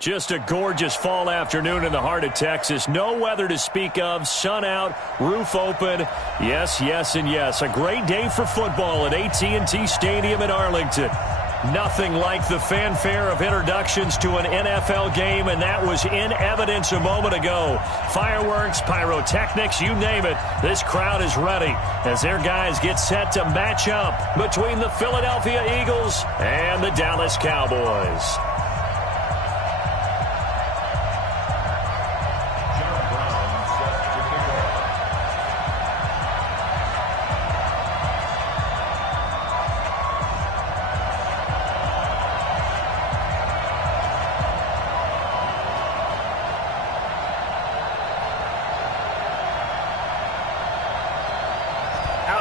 Just a gorgeous fall afternoon in the heart of Texas. No weather to speak of. Sun out, roof open. Yes, yes, and yes. A great day for football at AT&T Stadium in Arlington. Nothing like the fanfare of introductions to an NFL game, and that was in evidence a moment ago. Fireworks, pyrotechnics, you name it. This crowd is ready as their guys get set to match up between the Philadelphia Eagles and the Dallas Cowboys.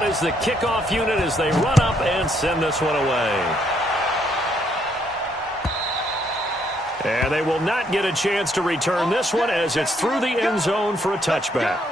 Is the kickoff unit as they run up and send this one away. And they will not get a chance to return this one as it's through the end zone for a touchback.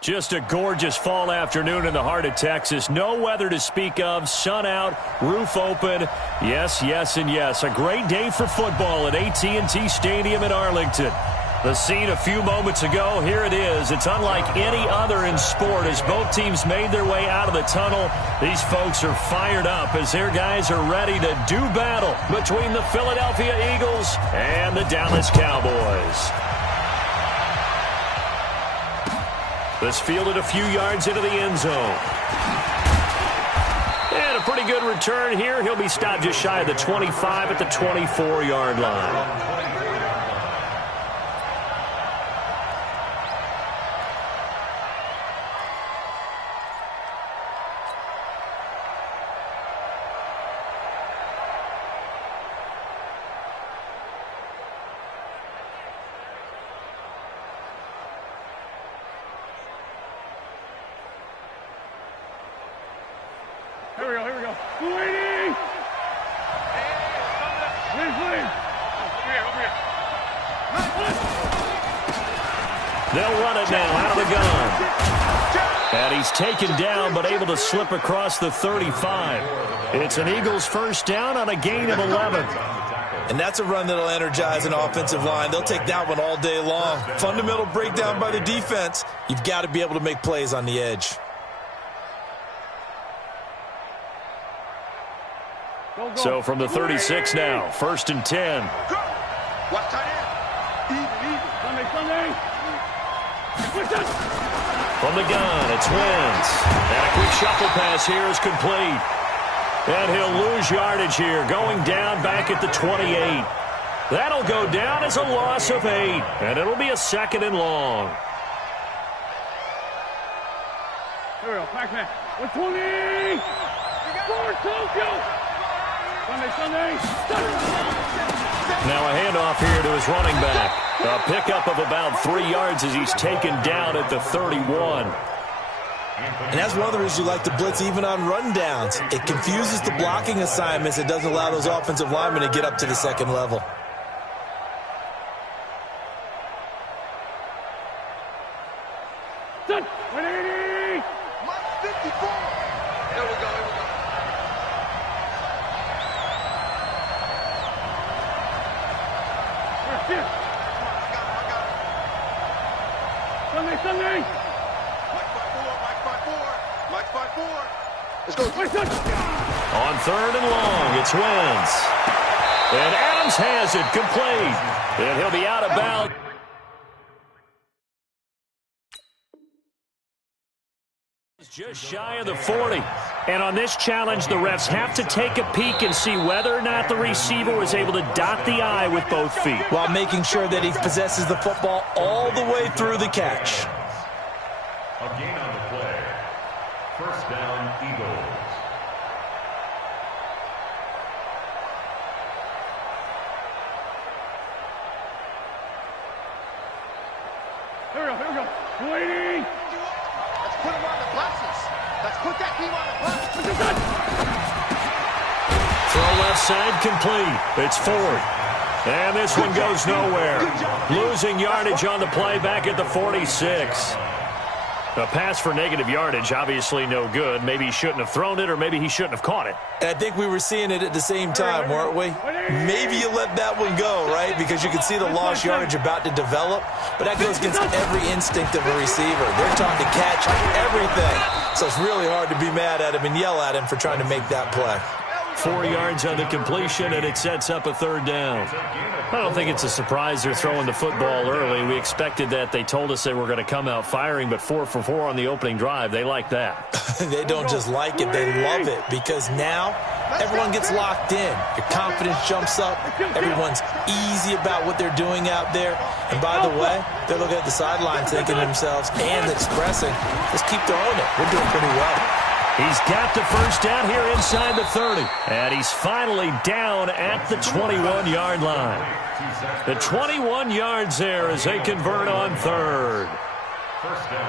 Just a gorgeous fall afternoon in the heart of Texas. No weather to speak of. Sun out, roof open. Yes, yes, and yes. A great day for football at AT&T Stadium in Arlington. The scene a few moments ago, here it is. It's unlike any other in sport as both teams made their way out of the tunnel. These folks are fired up as their guys are ready to do battle between the Philadelphia Eagles and the Dallas Cowboys. This fielded a few yards into the end zone. And a pretty good return here. He'll be stopped just shy of the 25 at the 24-yard line. Here we go, here we go. 280! Please, please. Over here. They'll run it now out of the gun. And he's taken down but able to slip across the 35. It's an Eagles first down on a gain of 11. And that's a run that'll energize an offensive line. They'll take that one all day long. Fundamental breakdown by the defense. You've got to be able to make plays on the edge. So from the 36 now, 1st and 10. Watch tight end. Sunday. From the gun, it's Wentz. And a quick shuffle pass here is complete. And he'll lose yardage here, going down back at the 28. That'll go down as a loss of 8. And it'll be a 2nd and long. Here we go, back. 120! Forward, Tokyo! Sunday. Now a handoff here to his running back. A pickup of about 3 yards as he's taken down at the 31. And that's one of the reasons you like to blitz even on rundowns. It confuses the blocking assignments. It doesn't allow those offensive linemen to get up to the 2nd level. Done. 180! 54! Here we go. Sunday. Mike 5-4. Let's go. On 3rd and long, it's Wentz. And Adams has it complete. And he'll be out of bounds. Just shy of the 40. And on this challenge, the refs have to take a peek and see whether or not the receiver was able to dot the I with both feet, while making sure that he possesses the football all the way through the catch. A gain on the play. First down, Eagles. Here we go. 280! Let's put him on the glasses. Let's put that team on the glasses. Throw left side complete. It's 4th. And this one goes nowhere. Losing yardage on the play back at the 46. A pass for negative yardage, obviously no good. Maybe he shouldn't have thrown it, or maybe he shouldn't have caught it. And I think we were seeing it at the same time, weren't we? Maybe you let that one go, right? Because you can see the lost yardage about to develop. But that goes against every instinct of a receiver. They're taught to catch everything. So it's really hard to be mad at him and yell at him for trying to make that play. 4 yards on the completion, and it sets up a 3rd down. I don't think it's a surprise they're throwing the football early. We expected that. They told us they were going to come out firing, but 4 for 4 on the opening drive. They like that. They don't just like it, they love it, because now everyone gets locked in. Your confidence jumps up. Everyone's easy about what they're doing out there. And by the way, they're looking at the sideline thinking to themselves and expressing, let's keep throwing it. We're doing pretty well. He's got the first down here inside the 30. And he's finally down at the 21-yard line. The 21 yards there as they convert on 3rd.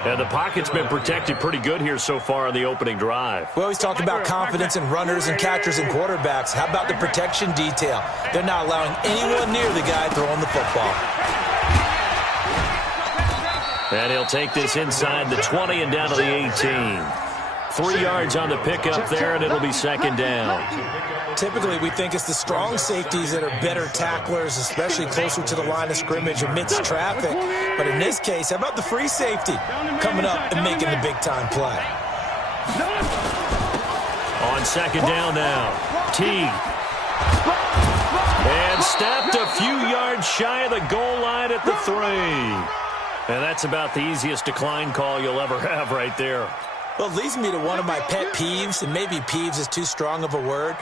And the pocket's been protected pretty good here so far on the opening drive. We always talk about confidence in runners and catchers and quarterbacks. How about the protection detail? They're not allowing anyone near the guy throwing the football. And he'll take this inside the 20 and down to the 18. 3 yards on the pickup there, and it'll be 2nd down. Typically, we think it's the strong safeties that are better tacklers, especially closer to the line of scrimmage amidst traffic. But in this case, how about the free safety coming up and making the big-time play? On 2nd down now, Teague. And stepped a few yards shy of the goal line at the 3. And that's about the easiest decline call you'll ever have right there. Well, it leads me to one of my pet peeves, and maybe peeves is too strong of a word.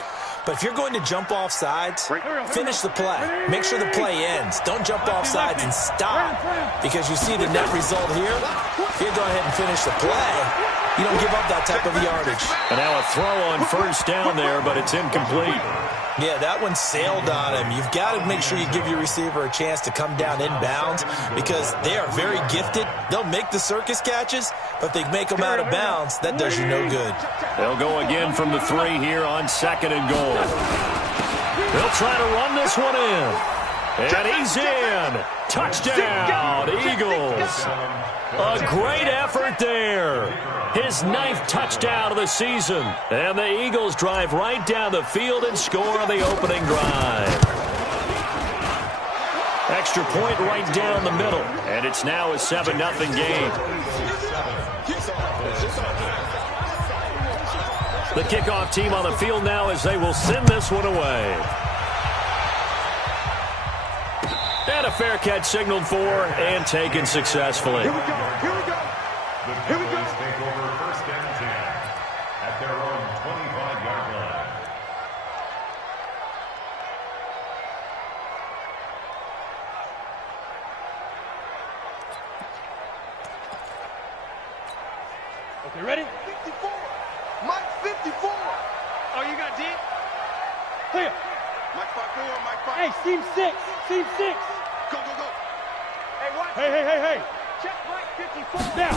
But if you're going to jump off sides, finish the play. Make sure the play ends. Don't jump off sides and stop. Because you see the net result here. If you go ahead and finish the play, you don't give up that type of yardage. And now a throw on first down there, but it's incomplete. Yeah, that one sailed on him. You've got to make sure you give your receiver a chance to come down inbounds because they are very gifted. They'll make the circus catches, but if they make them out of bounds, that does you no good. They'll go again from the 3 here on 2nd and goal. They'll try to run this one in. And he's in. Touchdown, Eagles. A great effort there. His 9th touchdown of the season. And the Eagles drive right down the field and score on the opening drive. Extra point right down the middle. And it's now a 7-0 game. The kickoff team on the field now as they will send this one away. And a fair catch signaled for and taken successfully. Here we go. Here we go. Here we go. Take over 1st and 10 at their own 25-yard line. Okay, ready? 54. Mike 54. Oh, you got deep? Clear. Mike 54. Mike 5. Hey, seam 6. Seam 6. Go, go, go. Hey, what? Hey. Check Mike 54. Now.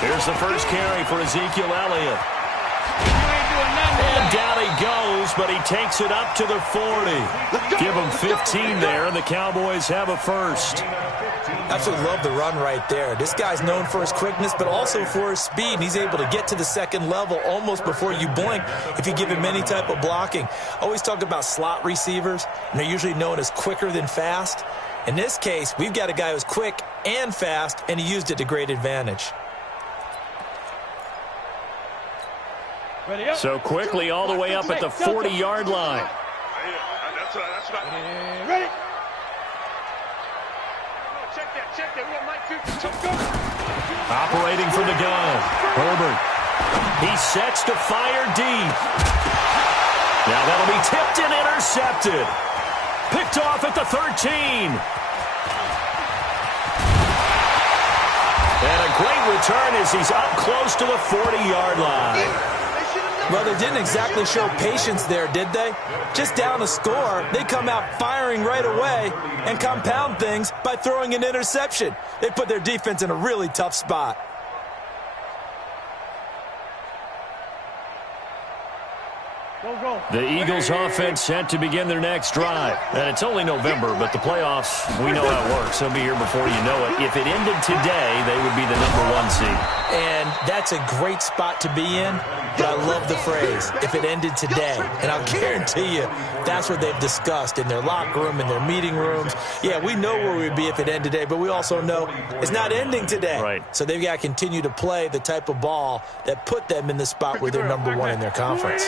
Here's the first carry for Ezekiel Elliott. You ain't doing nothing. And down he goes, but he takes it up to the 40. Give him 15 there, and the Cowboys have a first. Absolutely love the run right there. This guy's known for his quickness, but also for his speed. And he's able to get to the 2nd level almost before you blink if you give him any type of blocking. Always talk about slot receivers, and they're usually known as quicker than fast. In this case, we've got a guy who's quick and fast, and he used it to great advantage. So quickly all the way up at the 40-yard line. That's right. Ready? Check that. We got Mike 50. Operating from the gun. Herbert. He sets to fire deep. Now that'll be tipped and intercepted. Picked off at the 13. And a great return as he's up close to the 40-yard line. Well, they didn't exactly show patience there, did they? Just down a score, they come out firing right away and compound things by throwing an interception. They put their defense in a really tough spot. The Eagles offense set to begin their next drive. And it's only November, but the playoffs, we know how it works. They'll be here before you know it. If it ended today, they would be the #1 seed. And that's a great spot to be in, but I love the phrase, if it ended today. And I'll guarantee you, that's what they've discussed in their locker room, in their meeting rooms. Yeah, we know where we'd be if it ended today, but we also know it's not ending today. Right. So they've got to continue to play the type of ball that put them in the spot where they're #1 in their conference.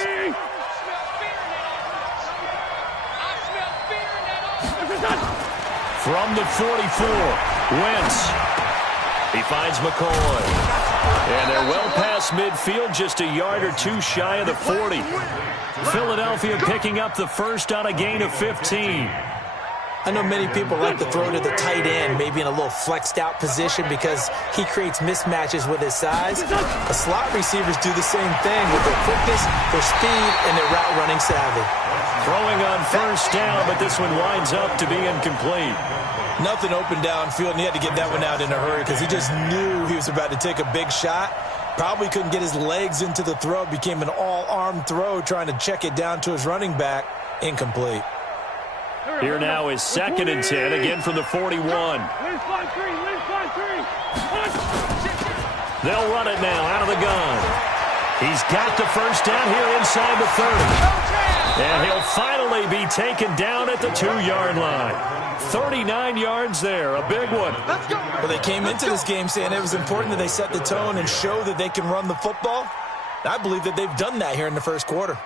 From the 44, Wentz. He finds McCoy. And they're well past midfield, just a yard or two shy of the 40. Philadelphia picking up the first on a gain of 15. I know many people like to throw to the tight end, maybe in a little flexed out position because he creates mismatches with his size. The slot receivers do the same thing with their quickness, their speed, and their route running savvy. Throwing on first down, but this one winds up to be incomplete. Nothing open downfield, and he had to get that one out in a hurry because he just knew he was about to take a big shot. Probably couldn't get his legs into the throw. Became an all-arm throw trying to check it down to his running back. Incomplete. Here now is 2nd and 10, again from the 41. They'll run it now out of the gun. He's got the first down here inside the 30. And he'll finally be taken down at the 2-yard line. 39 yards there, a big one. Well, they came into this game saying it was important that they set the tone and show that they can run the football. I believe that they've done that here in the first quarter.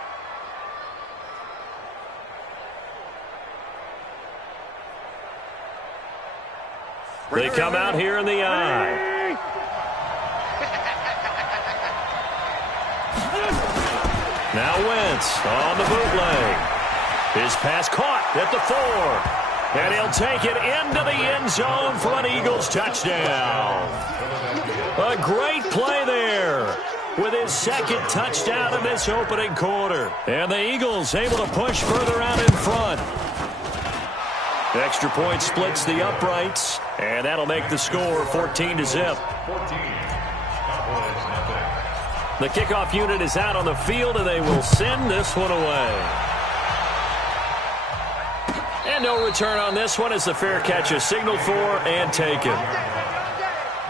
They come out here in the eye. Now Wentz on the bootleg. His pass caught at the 4. And he'll take it into the end zone for an Eagles touchdown. A great play there. with his second touchdown in this opening quarter. And the Eagles able to push further out in front. Extra point splits the uprights, and that'll make the score 14-0. The kickoff unit is out on the field, and they will send this one away. And no return on this one as the fair catch is signaled for and taken. The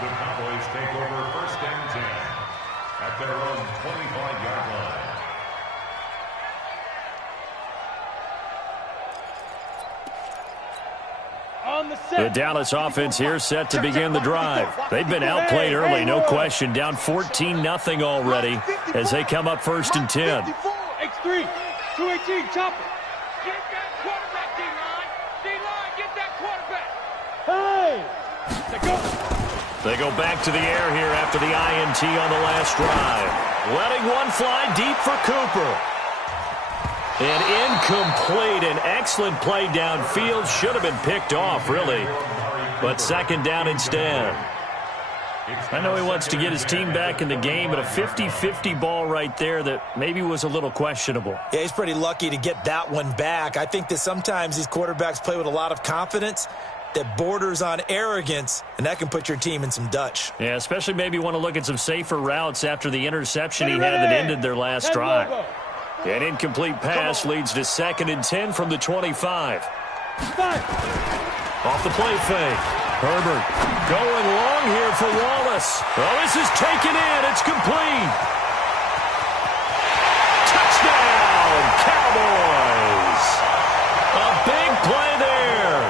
Cowboys take over 1st and 10 at their own 25-yard line. The Dallas offense here set to begin the drive. They've been outplayed early, no question. Down 14-0 already as they come up 1st and 10. X3, 218, chop it. Get that quarterback, D-line. D-line, get that quarterback. Hey! They go back to the air here after the INT on the last drive. Letting one fly deep for Cooper. And incomplete. An excellent play downfield. Should have been picked off, really. But 2nd down instead. I know he wants to get his team back in the game, but a 50-50 ball right there that maybe was a little questionable. Yeah, he's pretty lucky to get that one back. I think that sometimes these quarterbacks play with a lot of confidence that borders on arrogance, and that can put your team in some Dutch. Yeah, especially maybe want to look at some safer routes after the interception he had that ended their last drive. An incomplete pass leads to 2nd and 10 from the 25. Off the play fake. Herbert going long here for Wallace. Oh, this is taken in. It's complete. Touchdown, Cowboys. A big play there.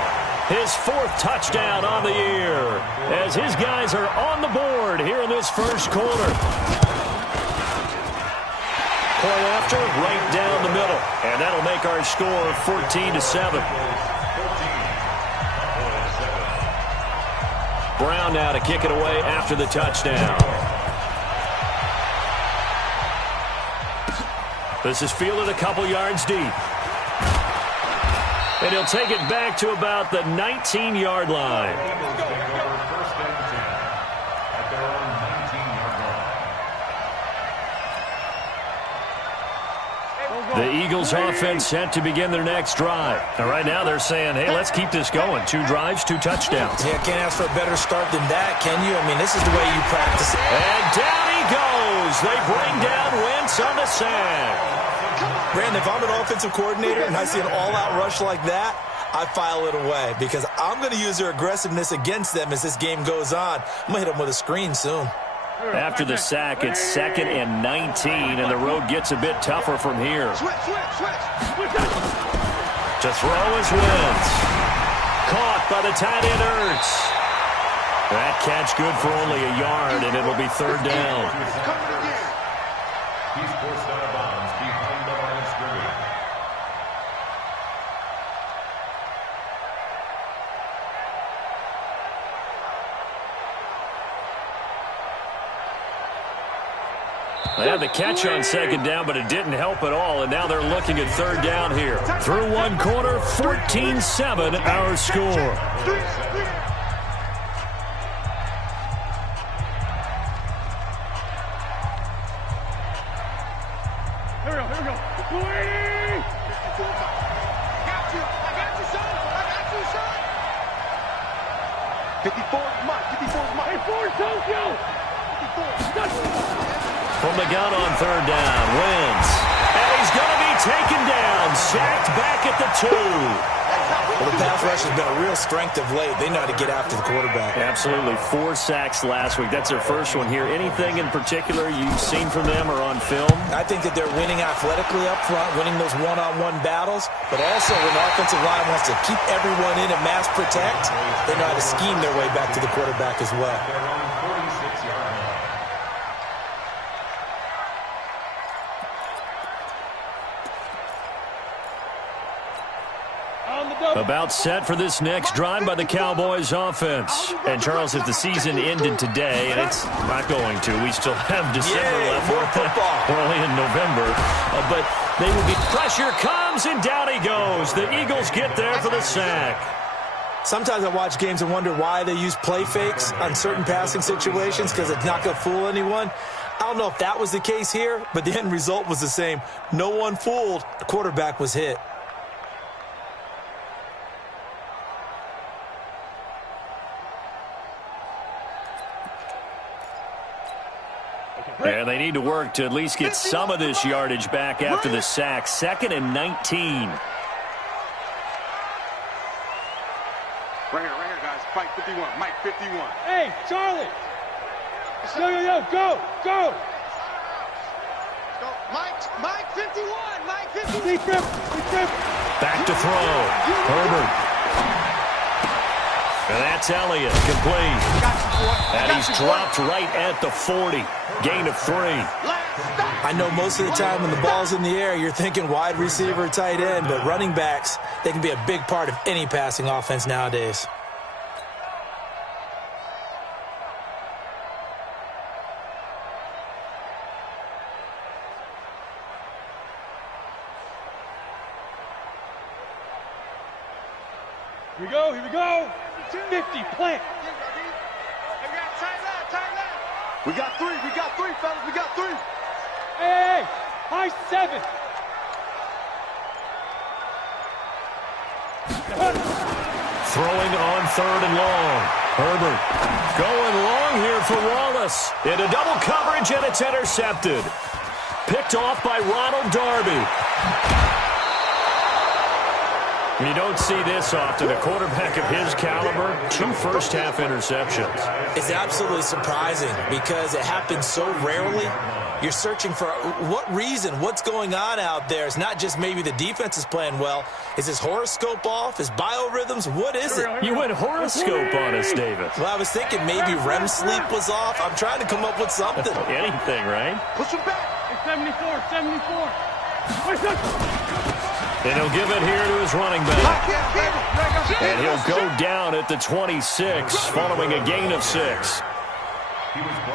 His 4th touchdown on the year as his guys are on the board here in this first quarter. Point after, right down the middle. And that'll make our score 14-7. Brown now to kick it away after the touchdown. This is fielded a couple yards deep. And he'll take it back to about the 19-yard line. The Eagles offense set to begin their next drive. And right now they're saying, hey, let's keep this going. 2 drives, 2 touchdowns. Yeah, can't ask for a better start than that, can you? I mean, this is the way you practice it. And down he goes. They bring down Wentz on the sack. Brandon, if I'm an offensive coordinator and I see an all-out rush like that, I file it away because I'm going to use their aggressiveness against them as this game goes on. I'm going to hit them with a screen soon. After the sack, it's 2nd and 19, and the road gets a bit tougher from here. To throw is Wentz. Caught by the tight end Ertz. That catch good for only a yard, and it'll be 3rd down. He's forced out of bounds behind the line of scrimmage. They had the catch on 2nd down, but it didn't help at all, and now they're looking at 3rd down here. Through one quarter, 14-7 our score. Here we go. 280! I got you, son. 54 is mine. 54 is mine. Hey, 4 Tokyo! 54. From the gun on 3rd down, Wentz. And he's going to be taken down, sacked back at the 2. Well, the pass rush has been a real strength of late. They know how to get after the quarterback. Absolutely. 4 sacks last week. That's their first one here. Anything in particular you've seen from them or on film? I think that they're winning athletically up front, winning those one-on-one battles, but also when the offensive line wants to keep everyone in and mass protect, they know how to scheme their way back to the quarterback as well. About set for this next drive by the Cowboys offense. And Charles, if the season ended today, and it's not going to, we still have December left. We're only in November. But they will be, pressure comes and down he goes. The Eagles get there for the sack. Sometimes I watch games and wonder why they use play fakes on certain passing situations because it's not going to fool anyone. I don't know if that was the case here, but the end result was the same. No one fooled. The quarterback was hit. And they need to work to at least get some of this yardage back after the sack. 2nd and 19. Right here, guys. Fight 51. Mike 51. Hey, Charlie. Yo, go. Go. Mike 51. Mike 51. Deep grip. Back to throw. Herbert. And that's Elliott, complete. And he's dropped right at the 40. Gain of 3. I know most of the time when the ball's in the air, you're thinking wide receiver, tight end, but running backs, they can be a big part of any passing offense nowadays. Here we go. 50, plant. We got three, fellas. We got 3. Hey, high 7. Throwing on 3rd and long. Herbert going long here for Wallace. Into double coverage, and it's intercepted. Picked off by Ronald Darby. You don't see this often. A quarterback of his caliber, 2 first-half interceptions. It's absolutely surprising because it happens so rarely. You're searching for what reason, what's going on out there. It's not just maybe the defense is playing well. Is his horoscope off? His biorhythms? What is it? You went horoscope on us, David. Well, I was thinking maybe REM sleep was off. I'm trying to come up with something. Anything, right? Push him back. It's 74. And he'll give it here to his running back. And he'll go down at the 26, following a gain of 6.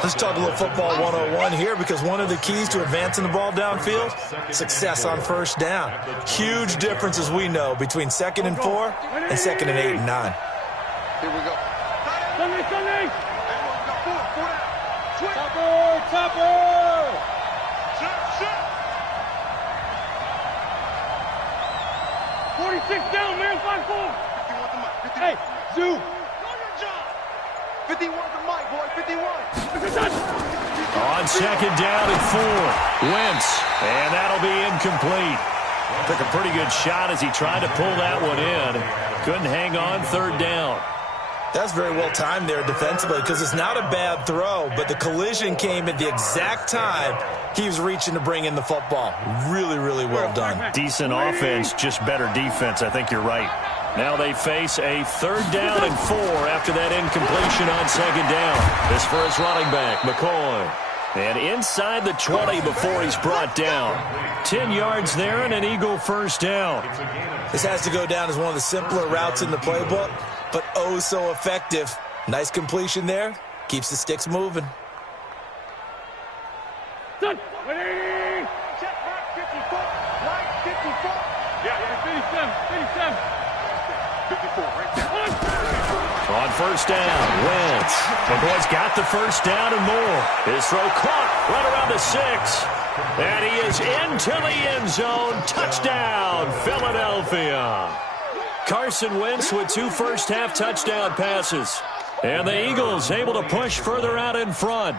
Let's talk a little football 101 here, because one of the keys to advancing the ball downfield, success on first down. Huge difference, as we know, between 2nd and 4 and 2nd and 8 and 9. Here we go. Sunday. Topper. 46 down, man. 5-4. Hey, Zoo. 51 to Mike, boy. 51. On 2nd down and 4. Wentz. And that'll be incomplete. Took a pretty good shot as he tried to pull that one in. Couldn't hang on 3rd down. That's very well timed there defensively, because it's not a bad throw, but the collision came at the exact time he was reaching to bring in the football. Really, really well done. Decent offense, just better defense. I think you're right. Now they face a 3rd down and 4 after that incompletion on 2nd down. This for his running back, McCoy. And inside the 20 before he's brought down. 10 yards there and an Eagle first down. This has to go down as one of the simpler routes in the playbook, but oh so effective. Nice completion there. Keeps the sticks moving. Done. Check right 54. Right 54. Yeah, 57. 54 right there. On first down, Wentz. McCoy's got the first down and more. His throw caught right around the 6. And he is into the end zone. Touchdown, Philadelphia. Carson Wentz with 2 first-half touchdown passes. And the Eagles able to push further out in front.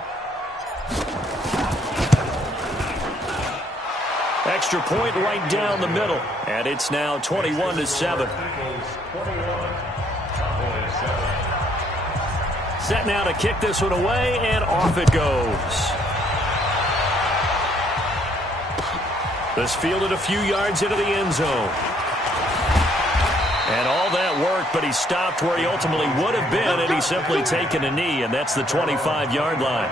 Extra point right down the middle. And it's now 21-7. Set now to kick this one away, and off it goes. This fielded a few yards into the end zone. And all that work, but he stopped where he ultimately would have been, and he's simply taken a knee, and that's the 25-yard line.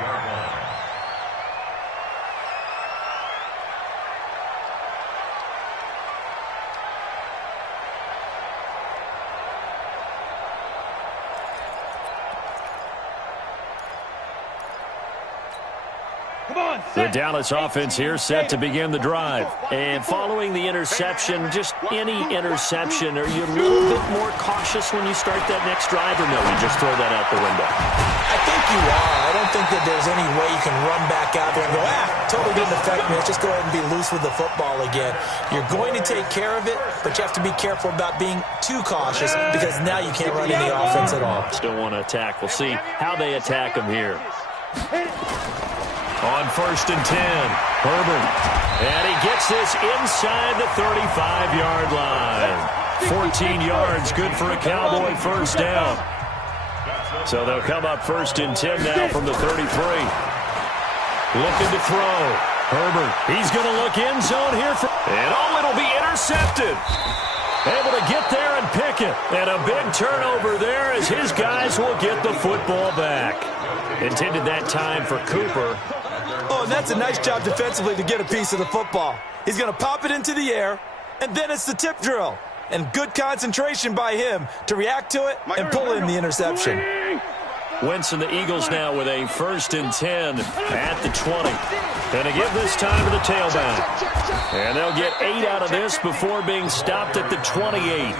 The Dallas offense here set to begin the drive. And following the interception, just any interception, are you a little bit more cautious when you start that next drive, or no, you just throw that out the window? I think you are. I don't think that there's any way you can run back out there and go, totally didn't affect me. Let's just go ahead and be loose with the football again. You're going to take care of it, but you have to be careful about being too cautious because now you can't run any offense at all. Still want to attack. We'll see how they attack him here. On 1st and 10, Herbert. And he gets this inside the 35-yard line. 14 yards, good for a Cowboy first down. So they'll come up 1st and 10 now from the 33. Looking to throw. Herbert, he's going to look end zone here. And it'll be intercepted. Able to get there and pick it. And a big turnover there as his guys will get the football back. Intended that time for Cooper. Oh, and that's a nice job defensively to get a piece of the football. He's going to pop it into the air, and then it's the tip drill. And good concentration by him to react to it and pull in the interception. Wentz and the Eagles now with a 1st and 10 at the 20. And to give this time to the tailback. And they'll get 8 out of this before being stopped at the 28.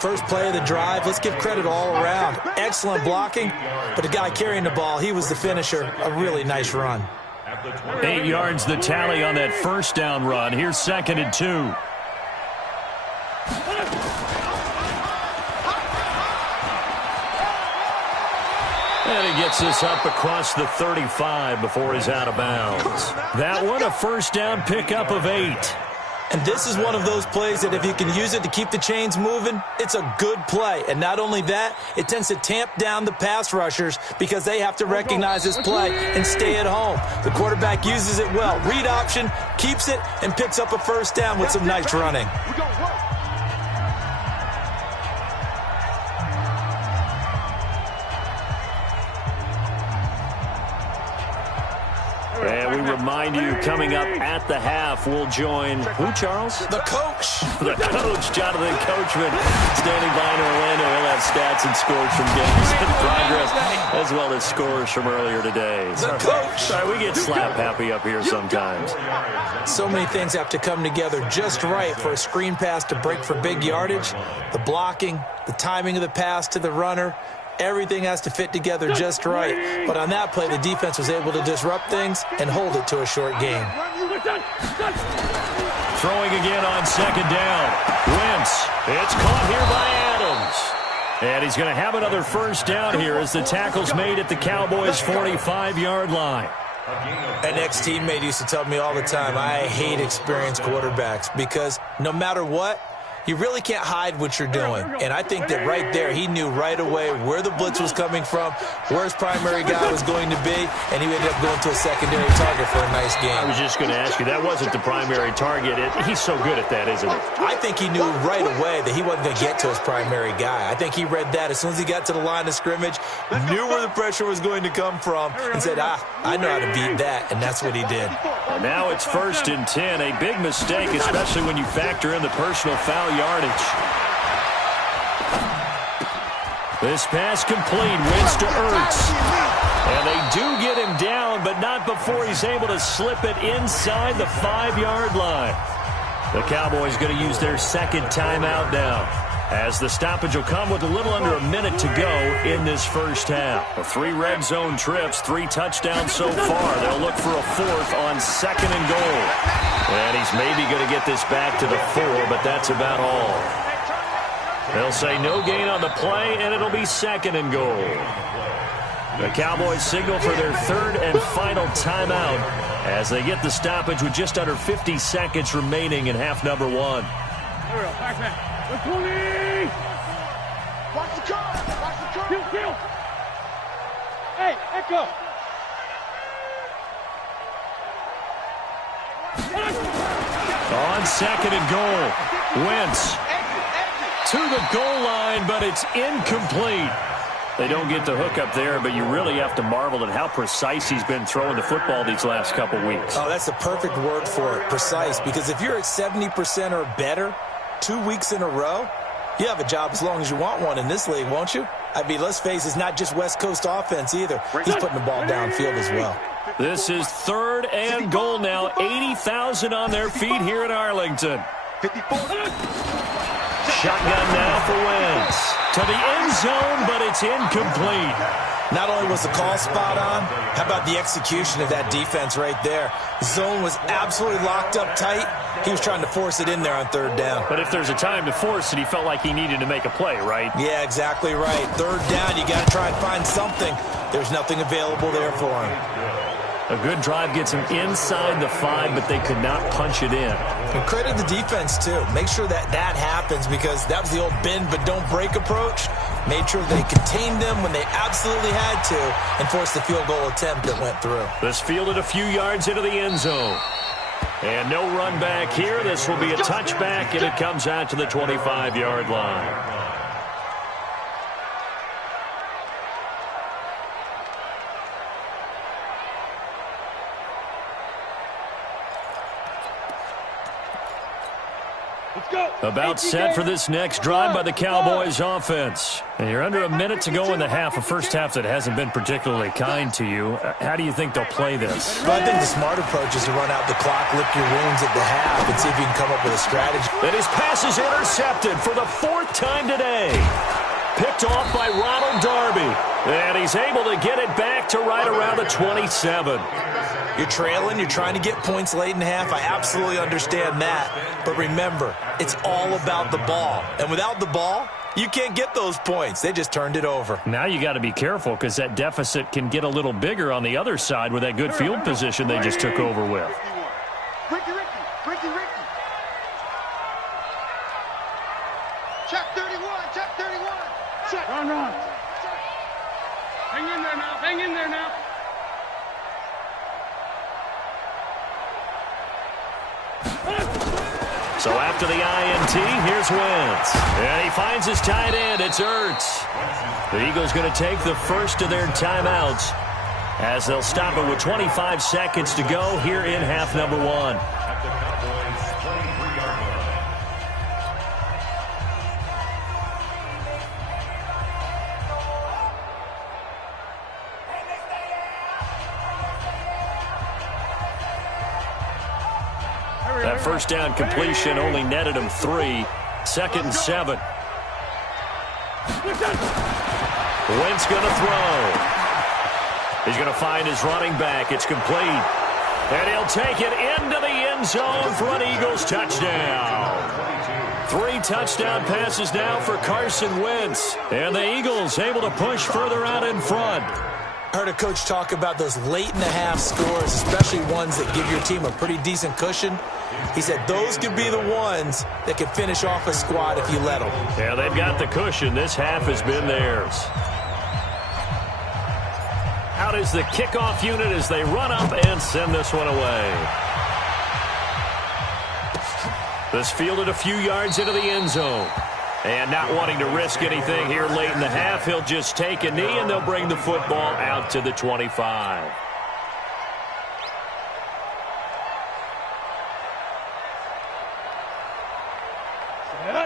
First play of the drive, let's give credit all around. Excellent blocking, but the guy carrying the ball, he was the finisher. A really nice run. 8 yards the tally on that first down run. Here's 2nd and 2. And he gets this up across the 35 before he's out of bounds. That one, a first down pickup of 8. And this is one of those plays that if you can use it to keep the chains moving, it's a good play. And not only that, it tends to tamp down the pass rushers because they have to recognize this play and stay at home. The quarterback uses it well. Read option, keeps it, and picks up a first down with some nice running. And we remind you, coming up at the half, we'll join who, Charles? The coach. The coach, Jonathan Coachman, standing by in Orlando. He'll have stats and scores from games in progress, as well as scores from earlier today. The coach. Sorry, we get slap happy up here sometimes. So many things have to come together just right for a screen pass to break for big yardage. The blocking, the timing of the pass to the runner. Everything has to fit together just right. But on that play, the defense was able to disrupt things and hold it to a short game. Throwing again on 2nd down. Wentz. It's caught here by Adams. And he's going to have another first down here as the tackle's made at the Cowboys' 45-yard line. An ex-teammate used to tell me all the time, I hate experienced quarterbacks because no matter what, you really can't hide what you're doing. And I think that right there, he knew right away where the blitz was coming from, where his primary guy was going to be, and he ended up going to a secondary target for a nice game. I was just going to ask you, that wasn't the primary target. He's so good at that, isn't he? I think he knew right away that he wasn't going to get to his primary guy. I think he read that as soon as he got to the line of scrimmage, knew where the pressure was going to come from, and said, I know how to beat that, and that's what he did. And now it's 1st and 10, a big mistake, especially when you factor in the personal foul yardage. This pass complete. Wins to Ertz. And they do get him down, but not before he's able to slip it inside the 5-yard line. The Cowboys going to use their 2nd timeout now, as the stoppage will come with a little under a minute to go in this first half. 3 red zone trips, 3 touchdowns so far. They'll look for a 4th on 2nd and goal. And he's maybe going to get this back to the 4, but that's about all. They'll say no gain on the play, and it'll be 2nd and goal. The Cowboys signal for their 3rd and final timeout as they get the stoppage with just under 50 seconds remaining in half number 1. Watch the car! Watch the car! Kill! Hey, Echo! On 2nd and goal, Wentz to the goal line, but it's incomplete. They don't get the hook up there, but you really have to marvel at how precise he's been throwing the football these last couple weeks. Oh, that's the perfect word for it, precise, because if you're at 70% or better 2 weeks in a row, you have a job as long as you want one in this league, won't you? I mean, let's face it, it's not just West Coast offense either. He's putting the ball downfield as well. This is 3rd and goal now. 80,000 on their feet here in Arlington. 54. Shotgun now for Wentz. To the end zone, but it's incomplete. Not only was the call spot on, how about the execution of that defense right there? The zone was absolutely locked up tight. He was trying to force it in there on 3rd down. But if there's a time to force it, he felt like he needed to make a play, right? Yeah, exactly right. 3rd down, you got to try and find something. There's nothing available there for him. A good drive gets him inside the 5, but they could not punch it in. And credit the defense, too. Make sure that happens, because that was the old bend but don't break approach. Made sure they contained them when they absolutely had to and forced the field goal attempt that went through. This fielded a few yards into the end zone. And no run back here. This will be a touchback, and it comes out to the 25-yard line. About set for this next drive by the Cowboys offense. And you're under a minute to go in the half, a first half that hasn't been particularly kind to you. How do you think they'll play this? Well, I think the smart approach is to run out the clock, lick your wounds at the half, and see if you can come up with a strategy. And his pass is intercepted for the 4th time today. Picked off by Ronald Darby. And he's able to get it back to right around the 27. You're trailing, you're trying to get points late in the half. I absolutely understand that. But remember, it's all about the ball. And without the ball, you can't get those points. They just turned it over. Now you got to be careful, because that deficit can get a little bigger on the other side with that good field position they just took over with. Ricky. Check 31. Check. Run. Hang in there now. So after the INT, here's Wentz. And he finds his tight end. It's Ertz. The Eagles going to take the first of their timeouts as they'll stop it with 25 seconds to go here in half number 1. That first down completion only netted him 3. 2nd and 7. Wentz going to throw. He's going to find his running back. It's complete. And he'll take it into the end zone for an Eagles touchdown. 3 touchdown passes now for Carson Wentz. And the Eagles able to push further out in front. I heard a coach talk about those late-in-the-half scores, especially ones that give your team a pretty decent cushion. He said those could be the ones that could finish off a squad if you let them. Yeah, they've got the cushion. This half has been theirs. Out is the kickoff unit as they run up and send this one away. This fielded a few yards into the end zone. And not wanting to risk anything here late in the half, he'll just take a knee, and they'll bring the football out to the 25.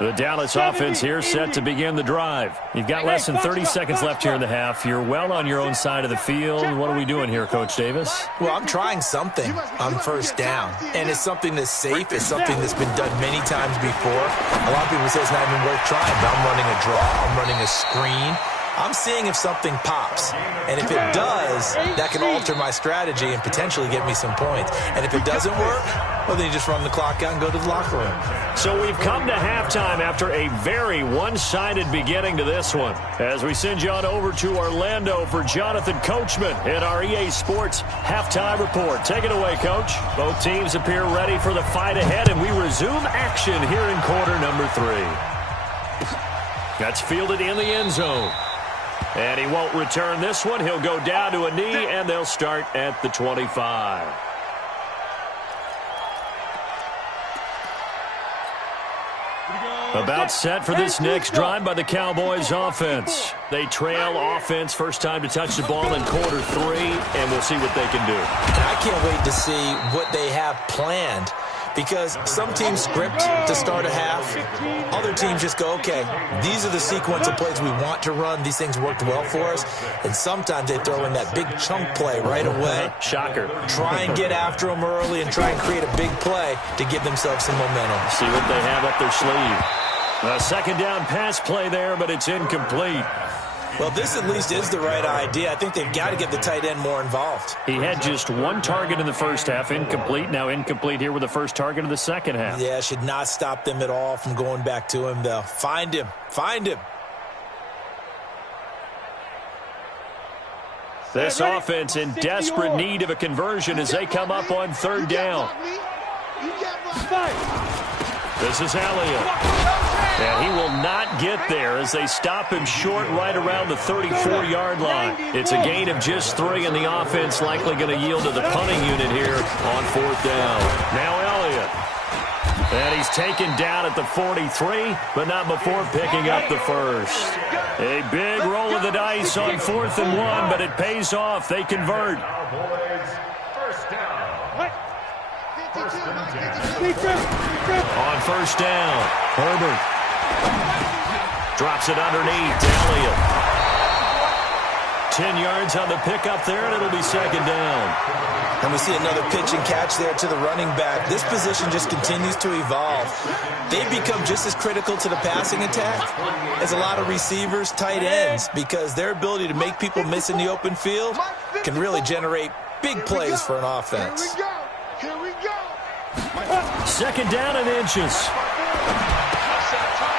The Dallas offense here set to begin the drive. You've got less than 30 seconds left here in the half. You're well on your own side of the field. What are we doing here, Coach Davis? Well, I'm trying something on 1st down, and it's something that's safe. It's something that's been done many times before. A lot of people say it's not even worth trying, but I'm running a draw. I'm running a screen. I'm seeing if something pops. And if it does, that can alter my strategy and potentially get me some points. And if it doesn't work, well, then you just run the clock out and go to the locker room. So we've come to halftime after a very one-sided beginning to this one. As we send you on over to Orlando for Jonathan Coachman in our EA Sports Halftime Report. Take it away, Coach. Both teams appear ready for the fight ahead, and we resume action here in quarter number 3. That's fielded in the end zone. And he won't return this one. He'll go down to a knee, and they'll start at the 25. About set for this next drive by the Cowboys offense. They trail offense, first time to touch the ball in quarter 3, and we'll see what they can do. And I can't wait to see what they have planned. Because some teams script to start a half. Other teams just go, okay, these are the sequence of plays we want to run. These things worked well for us. And sometimes they throw in that big chunk play right away. Shocker. Try and get after them early and try and create a big play to give themselves some momentum. See what they have up their sleeve. A second down pass play there, but it's incomplete. Well, this at least is the right idea. I think they've got to get the tight end more involved. He had just one target in the first half, incomplete. Now incomplete here with the first target of the second half. Yeah, should not stop them at all from going back to him, though. Find him. Find him. This offense in desperate need of a conversion as they come up on third down. This is Elliott. And he will not get there as they stop him short right around the 34-yard line. It's a gain of just 3, and the offense likely going to yield to the punting unit here on fourth down. Now Elliott. And he's taken down at the 43, but not before picking up the first. A big roll of the dice on 4th and 1, but it pays off. They convert. First down. On first down, Herbert drops it underneath to Elliott. 10 yards on the pickup there, and it'll be second down. And we see another pitch and catch there to the running back. This position just continues to evolve. They become just as critical to the passing attack as a lot of receivers, tight ends, because their ability to make people miss in the open field can really generate big plays for an offense. Here we go. Second down and inches.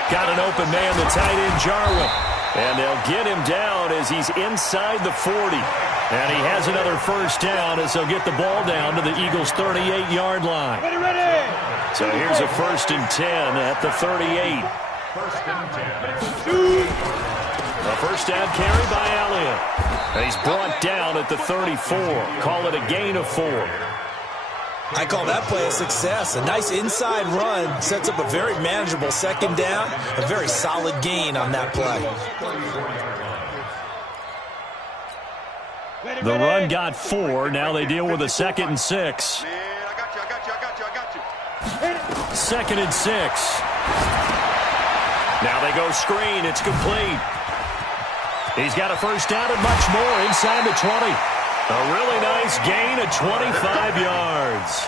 Got an open man, the tight end, Jarwin. And they'll get him down as he's inside the 40. And he has another first down as they'll get the ball down to the Eagles' 38-yard line. Ready. So here's a 1st and 10 at the 38. First and 10. A first down carry by Elliott. And he's brought down at the 34. Call it a gain of 4. I call that play a success. A nice inside run sets up a very manageable second down. A very solid gain on that play. The run got 4. Now they deal with a 2nd and 6. Man, I got you. 2nd and 6. Now they go screen. It's complete. He's got a first down and much more inside the 20. A really nice gain of 25 yards.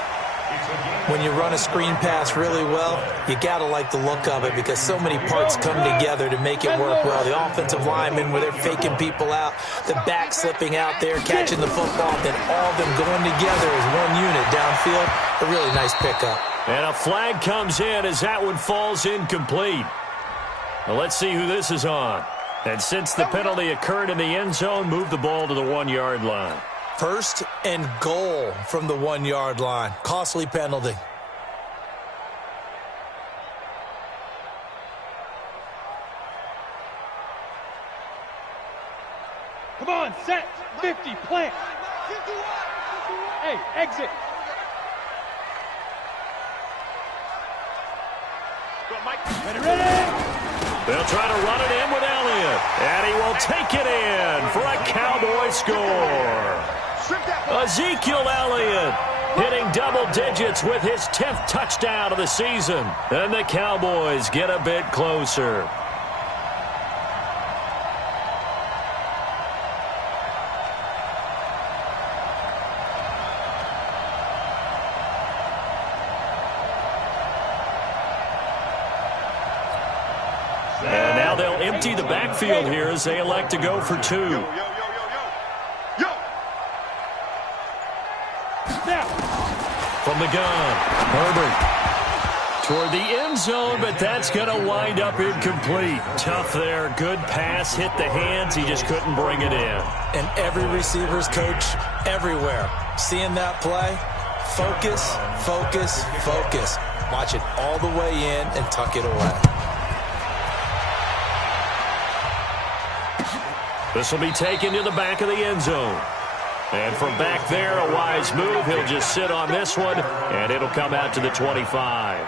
When you run a screen pass really well, you got to like the look of it because so many parts come together to make it work well. The offensive linemen where they're faking people out, the back slipping out there, catching the football, then all of them going together as one unit downfield. A really nice pickup. And a flag comes in as that one falls incomplete. Well, let's see who this is on. And since the penalty occurred in the end zone, move the ball to the 1-yard line. 1st and goal from the 1-yard line. Costly penalty. Come on, set, 50, plant. Hey, exit. Ready. They'll try to run it in with Elliott. And he will take it in for a Cowboy score. Ezekiel Elliott hitting double digits with his 10th touchdown of the season. And the Cowboys get a bit closer. And now they'll empty the backfield here as they elect to go for 2. From the gun, Herbert toward the end zone, but that's going to wind up incomplete. Tough there. Good pass, hit the hands. He just couldn't bring it in. And every receiver's coach everywhere seeing that play, focus, focus, focus. Watch it all the way in and tuck it away. This will be taken to the back of the end zone. And from back there, a wise move. He'll just sit on this one, and it'll come out to the 25.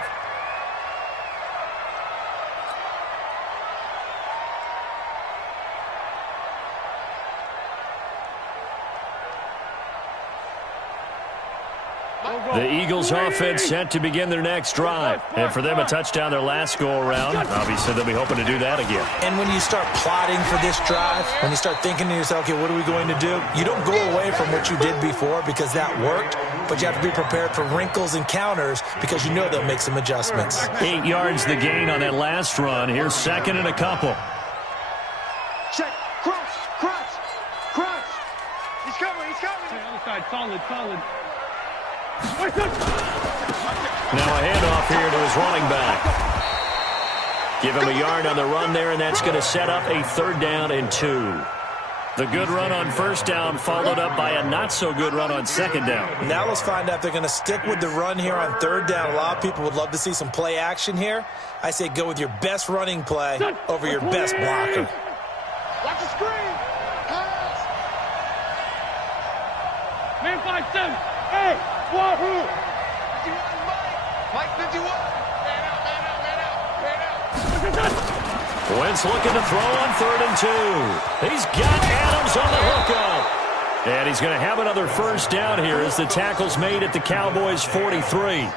The Eagles offense set to begin their next drive. And for them, a touchdown their last go-around. Obviously, they'll be hoping to do that again. And when you start plotting for this drive, when you start thinking to yourself, okay, what are we going to do? You don't go away from what you did before because that worked, but you have to be prepared for wrinkles and counters because you know they'll make some adjustments. 8 yards the gain on that last run. Here's second and a couple. Check. Crunch. Crunch. Crunch. He's coming. He's coming. Okay, other side. Solid. Solid. Now a handoff here to his running back. Give him a yard on the run there, and that's going to set up a 3rd down and 2. The good run on 1st down followed up by a not-so-good run on 2nd down. Now let's find out if they're going to stick with the run here on 3rd down. A lot of people would love to see some play action here. I say go with your best running play over your best blocker. Watch the screen. Pass. Man 5-7. Hey, Wahoo! 51, Mike 51. Man out. Wentz looking to throw on 3rd and 2. He's got Adams on the hookup. And he's going to have another 1st down here as the tackle's made at the Cowboys' 43.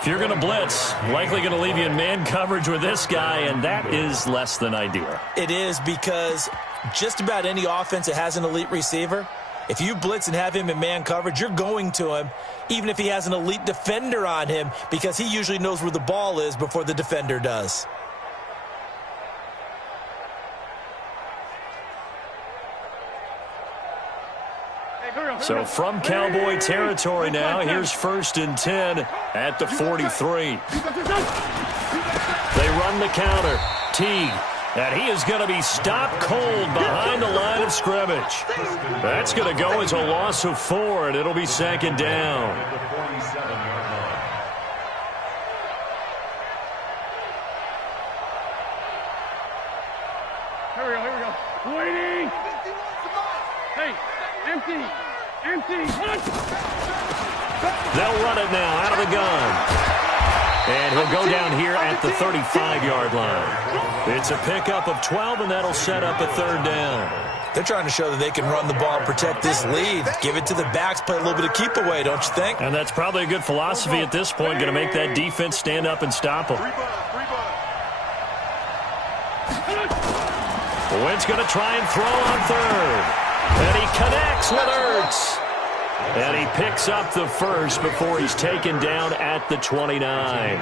If you're going to blitz, likely going to leave you in man coverage with this guy, and that is less than ideal. It is because just about any offense that has an elite receiver, if you blitz and have him in man coverage, you're going to him, even if he has an elite defender on him, because he usually knows where the ball is before the defender does. So from Cowboy territory now, here's 1st and 10 at the 43. They run the counter. Teague. And he is going to be stopped cold behind the line of scrimmage. That's going to go as a loss of 4, and it'll be 2nd down. Here we go. Waiting. Hey, empty. They'll run it now out of the gun. And he'll go down here at the 35-yard line. It's a pickup of 12, and that'll set up a 3rd down. They're trying to show that they can run the ball and protect this lead. Give it to the backs, play a little bit of keep away, don't you think? And that's probably a good philosophy at this point, going to make that defense stand up and stop them. Wentz going to try and throw on 3rd. And he connects with Ertz. And he picks up the 1st before he's taken down at the 29.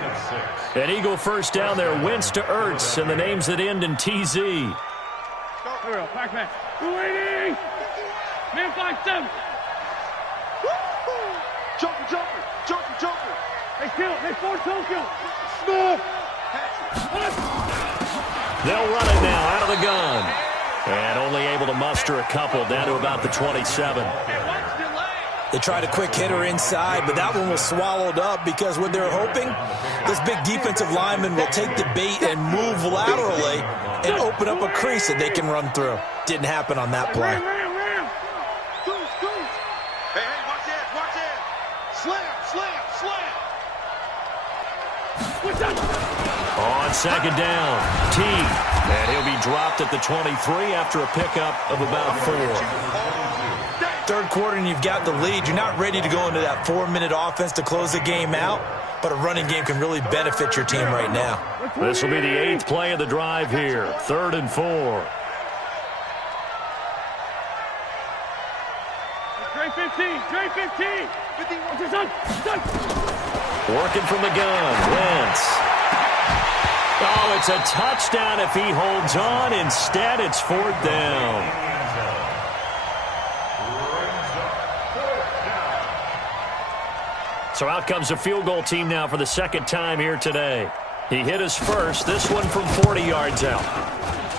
An Eagle 1st down there, Wentz to Ertz, and the names that end in TZ. Here we go. Back. Waiting. Man 5-7. Jumper. Hey, kill. Hey, 4 Tokyo. Smooth. They'll run it now out of the gun. And only able to muster a couple down to about the 27. They tried a quick hitter inside, but that one was swallowed up because what they're hoping, this big defensive lineman will take the bait and move laterally and open up a crease that they can run through. Didn't happen on that play. Hey, watch it. Slam. On 2nd down, Teague. And he'll be dropped at the 23 after a pickup of about 4. 3rd quarter and you've got the lead. You're not ready to go into that 4-minute offense to close the game out, but a running game can really benefit your team right now. This will be the 8th play of the drive here. 3rd and 4. Dre 15. Working from the gun, Wentz. Oh, it's a touchdown if he holds on. Instead, it's 4th down. So out comes a field goal team now for the 2nd time here today. He hit his first, this one from 40 yards out.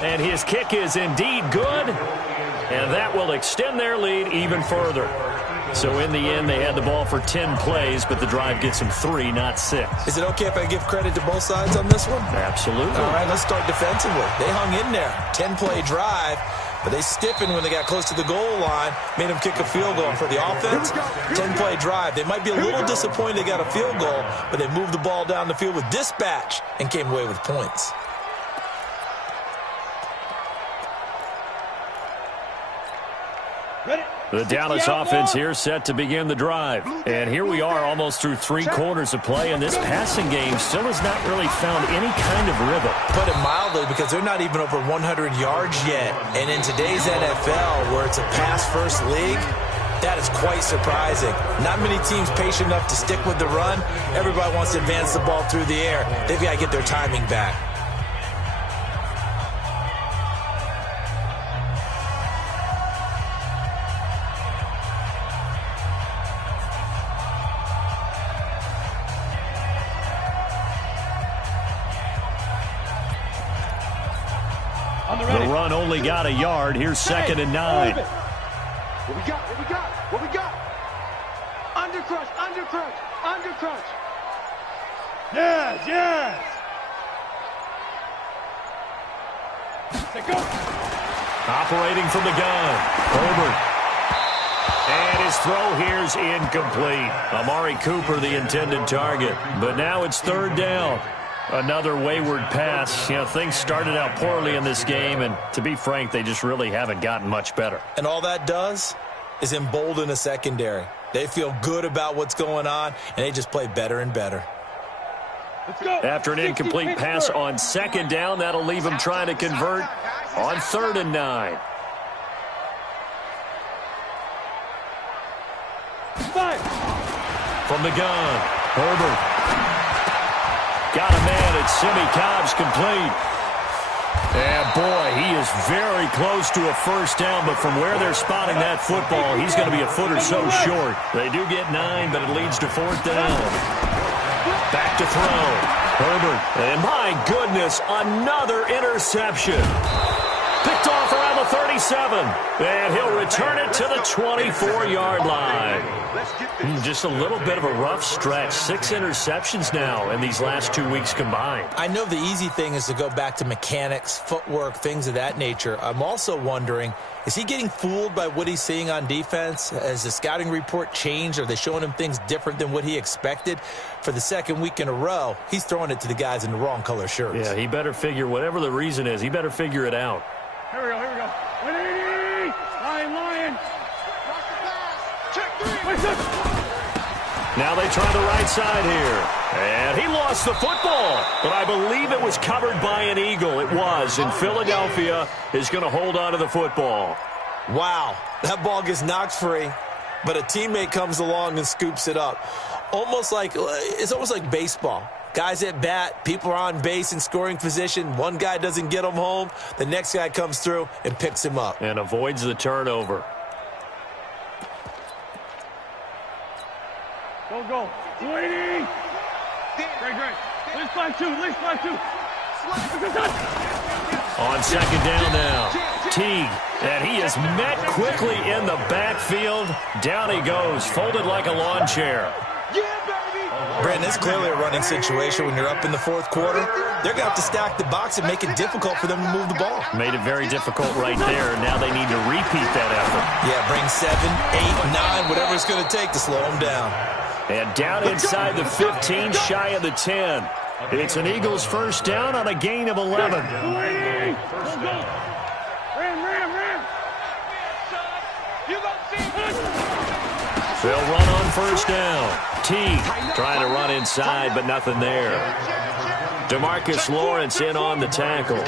And his kick is indeed good, and that will extend their lead even further. So in the end, they had the ball for 10 plays, but the drive gets them 3, not 6. Is it okay if I give credit to both sides on this one? Absolutely. All right, let's start defensively. They hung in there. 10-play drive, but they stiffened when they got close to the goal line, made them kick a field goal. And for the offense, 10-play drive. They might be a little disappointed they got a field goal, but they moved the ball down the field with dispatch and came away with points. Ready? The Dallas offense here set to begin the drive. And here we are almost through 3 quarters of play, and this passing game still has not really found any kind of rhythm. Put it mildly, because they're not even over 100 yards yet. And in today's NFL, where it's a pass-first league, that is quite surprising. Not many teams patient enough to stick with the run. Everybody wants to advance the ball through the air. They've got to get their timing back. The run only got a yard. Here's 2nd and 9. What we got? What we got? What we got? Under crunch, under crunch, under crunch. Yes, yes. Let's go. Operating from the gun. Herbert. And his throw here's incomplete. Amari Cooper, the intended target. But now it's 3rd down. Another wayward pass. You know, things started out poorly in this game, and to be frank, they just really haven't gotten much better. And all that does is embolden a secondary. They feel good about what's going on, and they just play better and better. Let's go. After an incomplete pass on 2nd down, that'll leave them trying to convert on 3rd and 9. 5. From the gun, Herbert. Got a man at Simi Cobb's complete. And, boy, he is very close to a 1st down, but from where they're spotting that football, he's going to be a foot or so short. They do get 9, but it leads to 4th down. Back to throw. Herbert. And, my goodness, another interception. Picked off around the 37. And he'll return it to the 24-yard line. Just a little bit of a rough stretch. 6 interceptions now in these last 2 weeks combined. I know the easy thing is to go back to mechanics, footwork, things of that nature. I'm also wondering, is he getting fooled by what he's seeing on defense? Has the scouting report changed? Are they showing him things different than what he expected? For the 2nd week in a row, he's throwing it to the guys in the wrong color shirts. Yeah, he better figure, whatever the reason is, he better figure it out. Here we go, here we go. 180! Lion! Check 3. Now they try the right side here. And he lost the football. But I believe it was covered by an Eagle. It was. And Philadelphia is going to hold on to the football. Wow, that ball gets knocked free, but a teammate comes along and scoops it up. It's almost like baseball. Guys at bat, people are on base in scoring position. One guy doesn't get him home. The next guy comes through and picks him up. And avoids the turnover. Go. 280! Great. Least 5-2, least 5-2. On 2nd down now. Teague. And he is met quickly in the backfield. Down he goes, folded like a lawn chair. Brandon, it's clearly a running situation when you're up in the 4th quarter. They're going to have to stack the box and make it difficult for them to move the ball. Made it very difficult right there. Now they need to repeat that effort. Yeah, bring 7, 8, 9, whatever it's going to take to slow them down. And down inside the 15, shy of the 10. It's an Eagles 1st down on a gain of 11. Ram. They'll run on 1st down. Teague trying to run inside, but nothing there. DeMarcus Lawrence in on the tackle.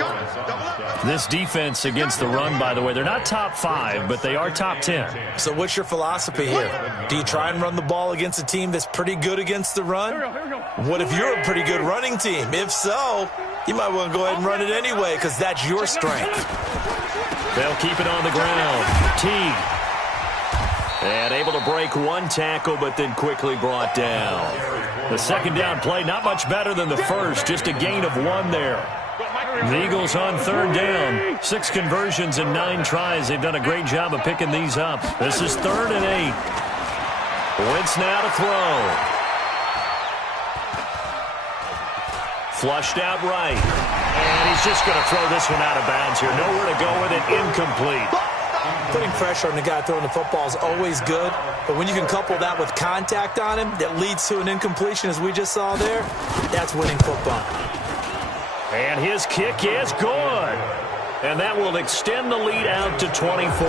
This defense against the run, by the way, they're not top 5, but they are top 10. So what's your philosophy here? Do you try and run the ball against a team that's pretty good against the run? Here we go. What if you're a pretty good running team? If so, you might want to go ahead and run it anyway because that's your strength. They'll keep it on the ground. Teague. And able to break 1 tackle, but then quickly brought down. The 2nd down play, not much better than the 1st, just a gain of 1 there. The Eagles on 3rd down. 6 conversions and 9 tries. They've done a great job of picking these up. This is 3rd and 8. Wentz now to throw. Flushed out right. And he's just going to throw this one out of bounds here. Nowhere to go with it. Incomplete. Putting pressure on the guy throwing the football is always good, but when you can couple that with contact on him that leads to an incompletion, as we just saw there, that's winning football. And his kick is good. And that will extend the lead out to 24.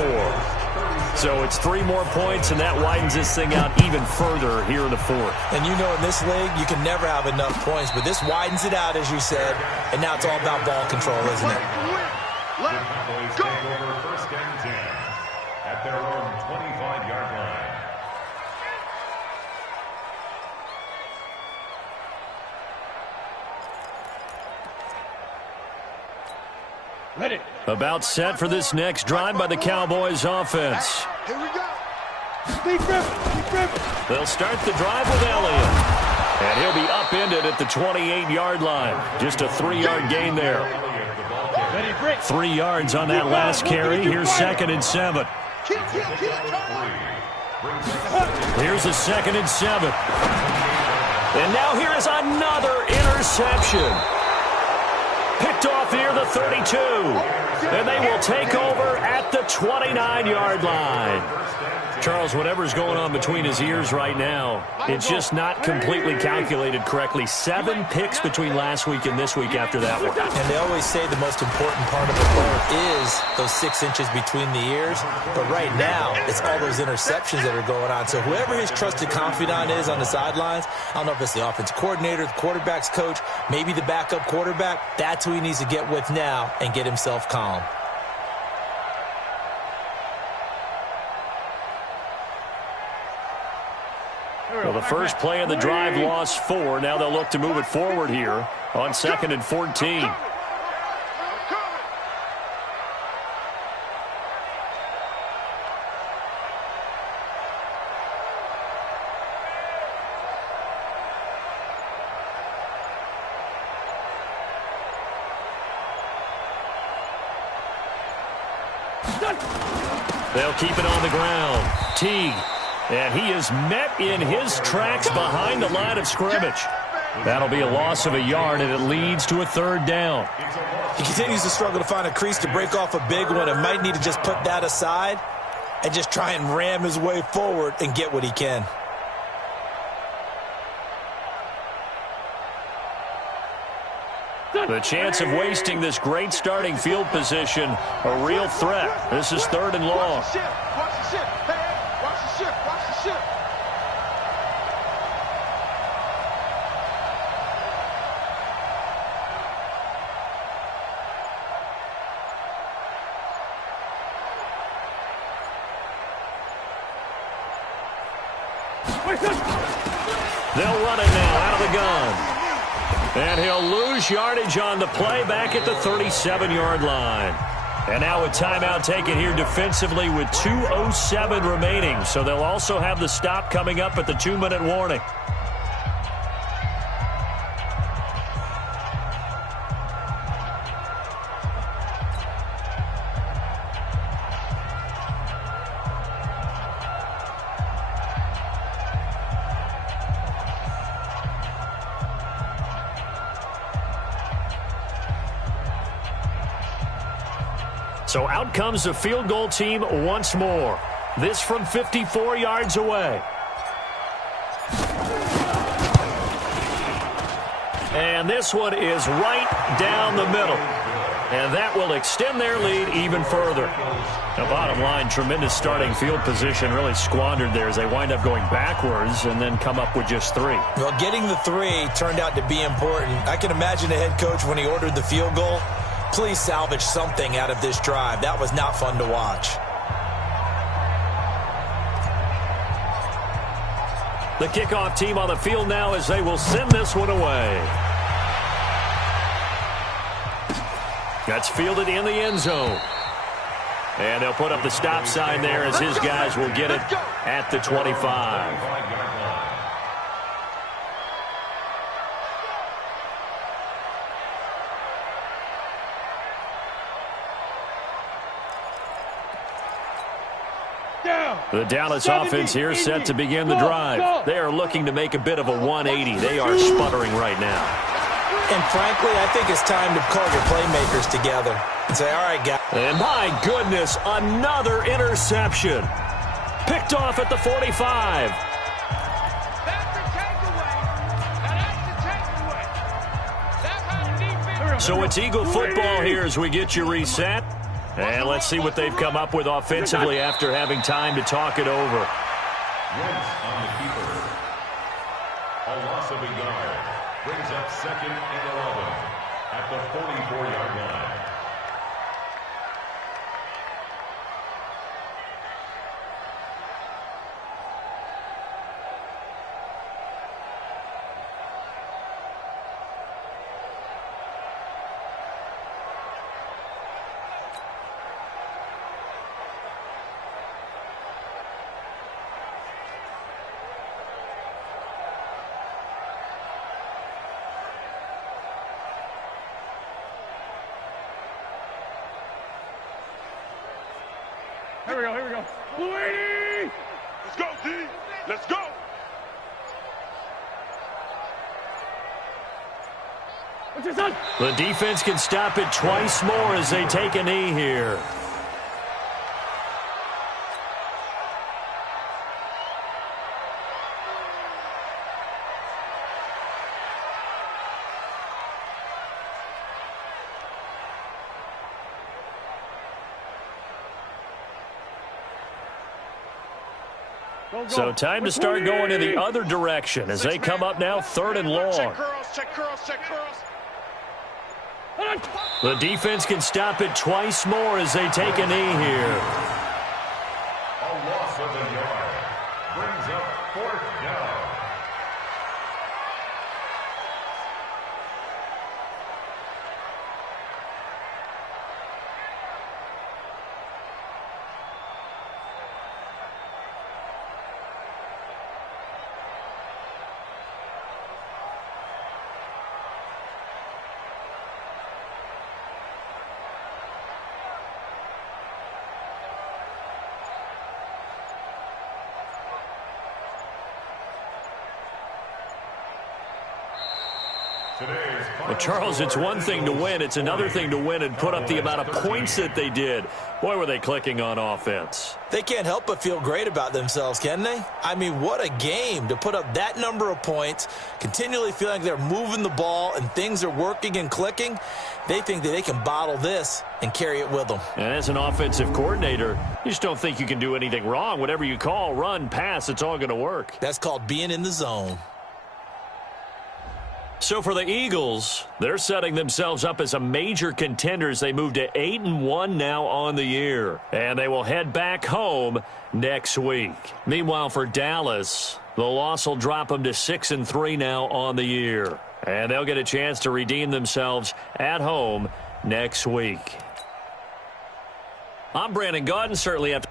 So it's 3 more points, and that widens this thing out even further here in the fourth. And you know in this league, you can never have enough points, but this widens it out, as you said, and now it's all about ball control, isn't it? The Cowboys take over 1st and 10 at their own 25-yard line. Ready. About set for this next drive by the Cowboys offense. Here we go. Speed Griffin. They'll start the drive with Elliott. And he'll be upended at the 28-yard line. Just a 3-yard gain there. Ready, break. 3 yards on that last carry. Here's 2nd and 7. Here's a 2nd and 7. And now here is another interception. Picked off near the 32. And they will take over at the 29-yard line. Charles, whatever's going on between his ears right now, it's just not completely calculated correctly. 7 picks between last week and this week after that one. And they always say the most important part of a player is those 6 inches between the ears. But right now, it's all those interceptions that are going on. So whoever his trusted confidant is on the sidelines, I don't know if it's the offensive coordinator, the quarterback's coach, maybe the backup quarterback, that's who he needs to get with now and get himself calm. Well, the first play of the drive lost 4. Now they'll look to move it forward here on 2nd and 14. They'll keep it on the ground. Teague. And he is met in his tracks behind the line of scrimmage. That'll be a loss of a yard, and it leads to a 3rd down. He continues to struggle to find a crease to break off a big one and might need to just put that aside and just try and ram his way forward and get what he can. The chance of wasting this great starting field position, a real threat. This is 3rd and long. Watch the ship. Hey, watch the ship. Watch the ship. They'll run it now out of the gun. And he'll lose yardage on the play back at the 37-yard line. And now a timeout taken here defensively with 2:07 remaining. So they'll also have the stop coming up at the 2-minute warning. So out comes the field goal team once more. This from 54 yards away. And this one is right down the middle. And that will extend their lead even further. Now, bottom line, tremendous starting field position really squandered there as they wind up going backwards and then come up with just 3. Well, getting the 3 turned out to be important. I can imagine the head coach when he ordered the field goal. Please salvage something out of this drive. That was not fun to watch. The kickoff team on the field now as they will send this one away. That's fielded in the end zone. And they'll put up the stop sign there as his guys will get it at the 25. The Dallas offense here set to begin the drive. They are looking to make a bit of a 180. They are sputtering right now. And frankly, I think it's time to call your playmakers together and say, all right, guys. And my goodness, another interception. Picked off at the 45. So it's Eagle football here as we get you reset. And let's see what they've come up with offensively after having time to talk it over. Once on the keeper. A loss of a yard. Brings up 2nd and 11 at the 44-yard line. Here we go, here we go. Blue 80! Let's go, D. Let's go. What's your son? The defense can stop it twice more as they take a knee here. So time to start going in the other direction as they come up now 3rd and long. Check curls, check curls, check curls. The defense can stop it twice more as they take a knee here. A loss of a yard. Brings up 4th down. Well, Charles, it's one thing to win. It's another thing to win and put up the amount of points that they did. Boy, were they clicking on offense. They can't help but feel great about themselves, can they? I mean, what a game to put up that number of points, continually feeling like they're moving the ball and things are working and clicking. They think that they can bottle this and carry it with them. And as an offensive coordinator, you just don't think you can do anything wrong. Whatever you call, run, pass, it's all going to work. That's called being in the zone. So for the Eagles, they're setting themselves up as a major contender as they move to 8-1 now on the year. And they will head back home next week. Meanwhile, for Dallas, the loss will drop them to 6-3 now on the year. And they'll get a chance to redeem themselves at home next week. I'm Brandon Gaudin, certainly have to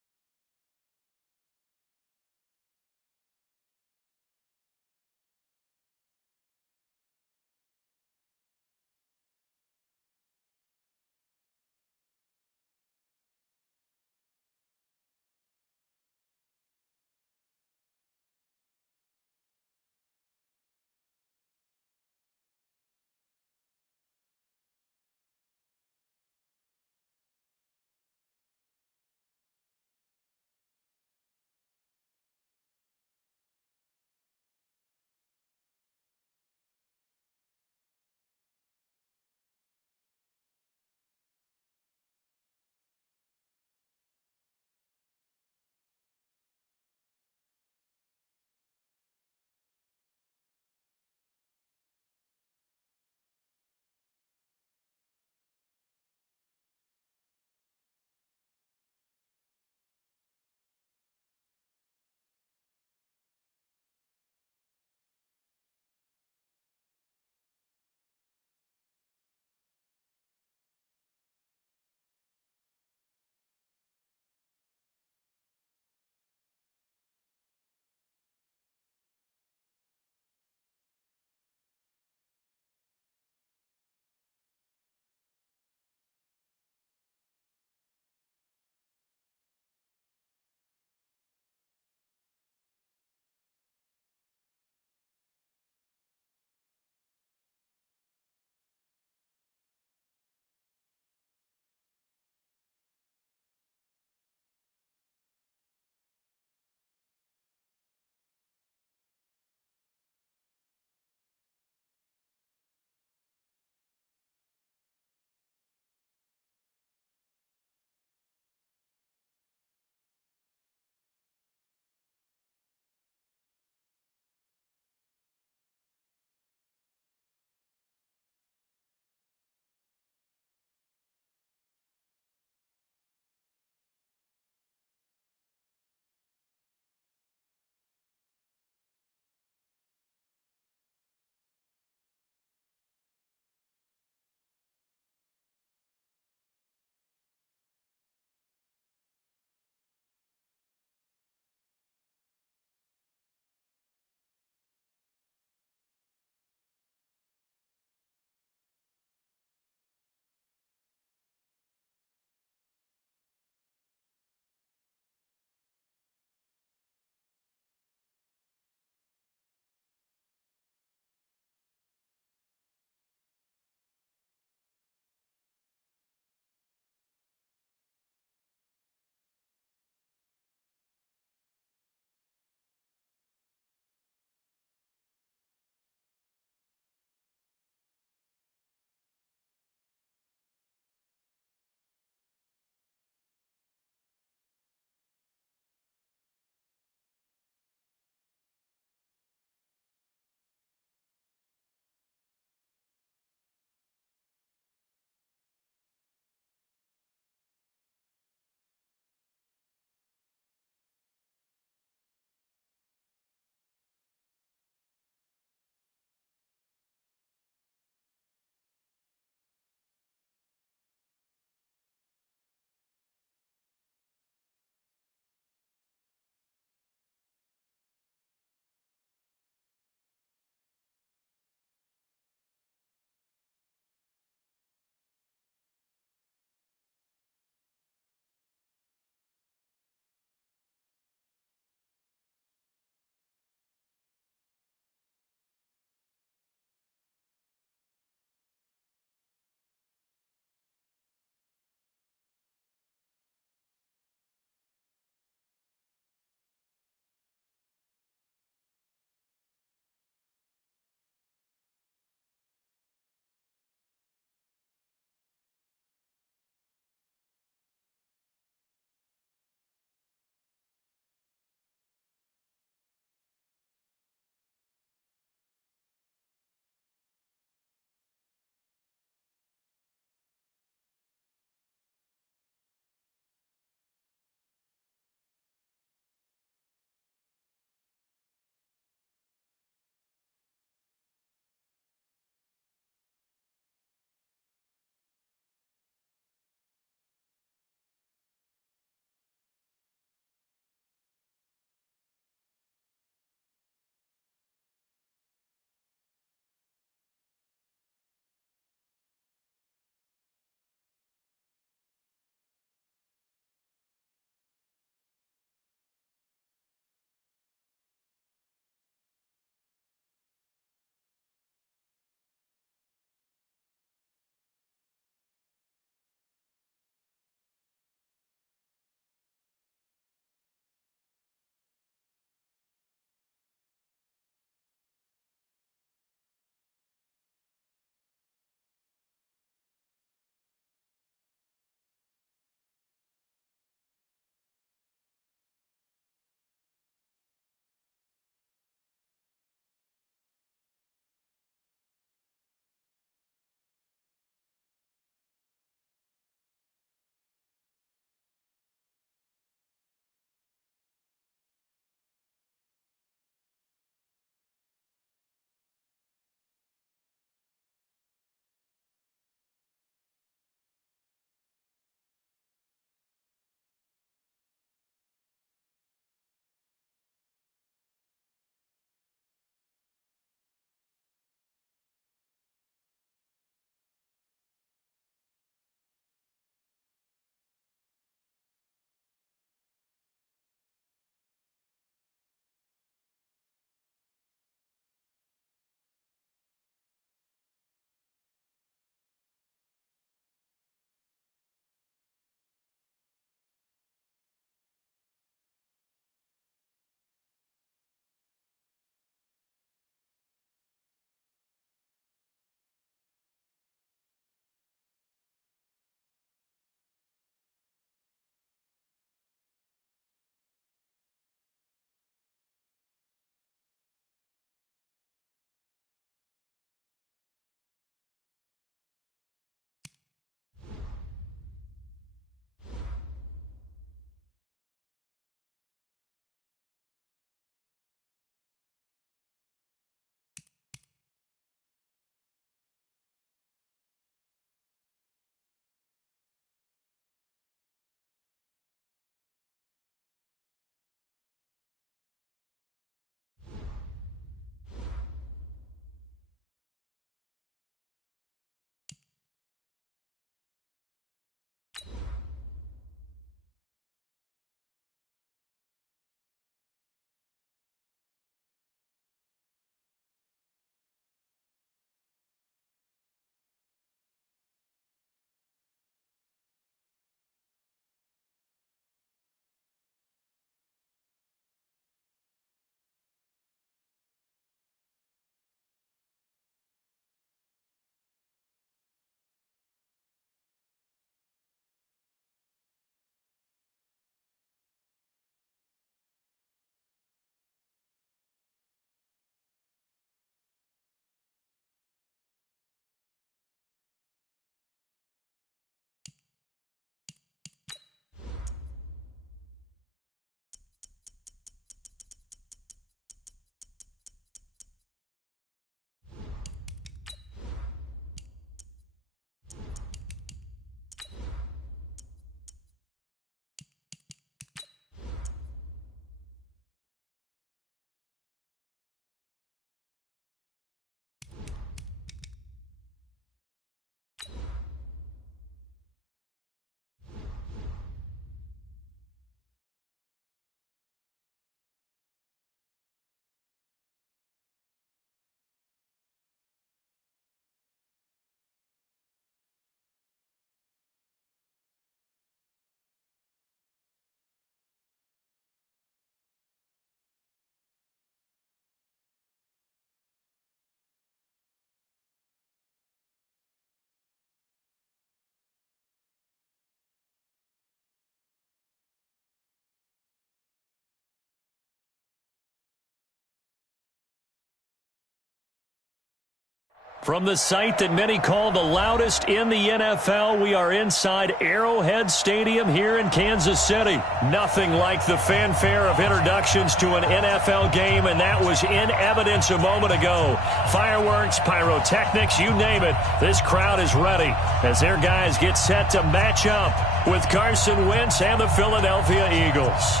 From the site that many call the loudest in the NFL, we are inside Arrowhead Stadium here in Kansas City. Nothing like the fanfare of introductions to an NFL game, and that was in evidence a moment ago. Fireworks, pyrotechnics, you name it. This crowd is ready as their guys get set to match up with Carson Wentz and the Philadelphia Eagles.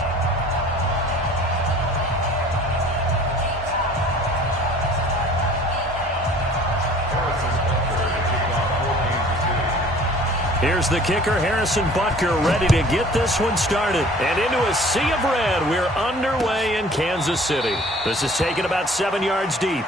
Here's the kicker, Harrison Butker, ready to get this one started. And into a sea of red, we're underway in Kansas City. This is taken about 7 yards deep.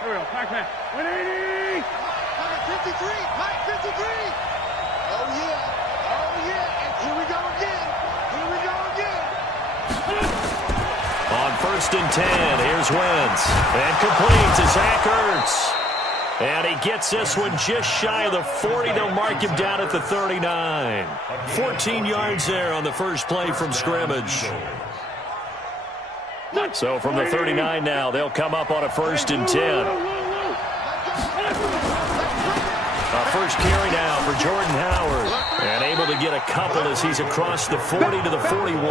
Here we go, Pac-Man. 180! 53, Mike 53. Oh, yeah, and here we go again. On 1st and 10, here's Wentz. And complete to Zach Ertz. And he gets this one just shy of the 40. They'll mark him down at the 39. 14 yards there on the first play from scrimmage. So from the 39 now, they'll come up on a 1st and 10. A first carry now for Jordan Howard. And able to get a couple as he's across the 40 to the 41.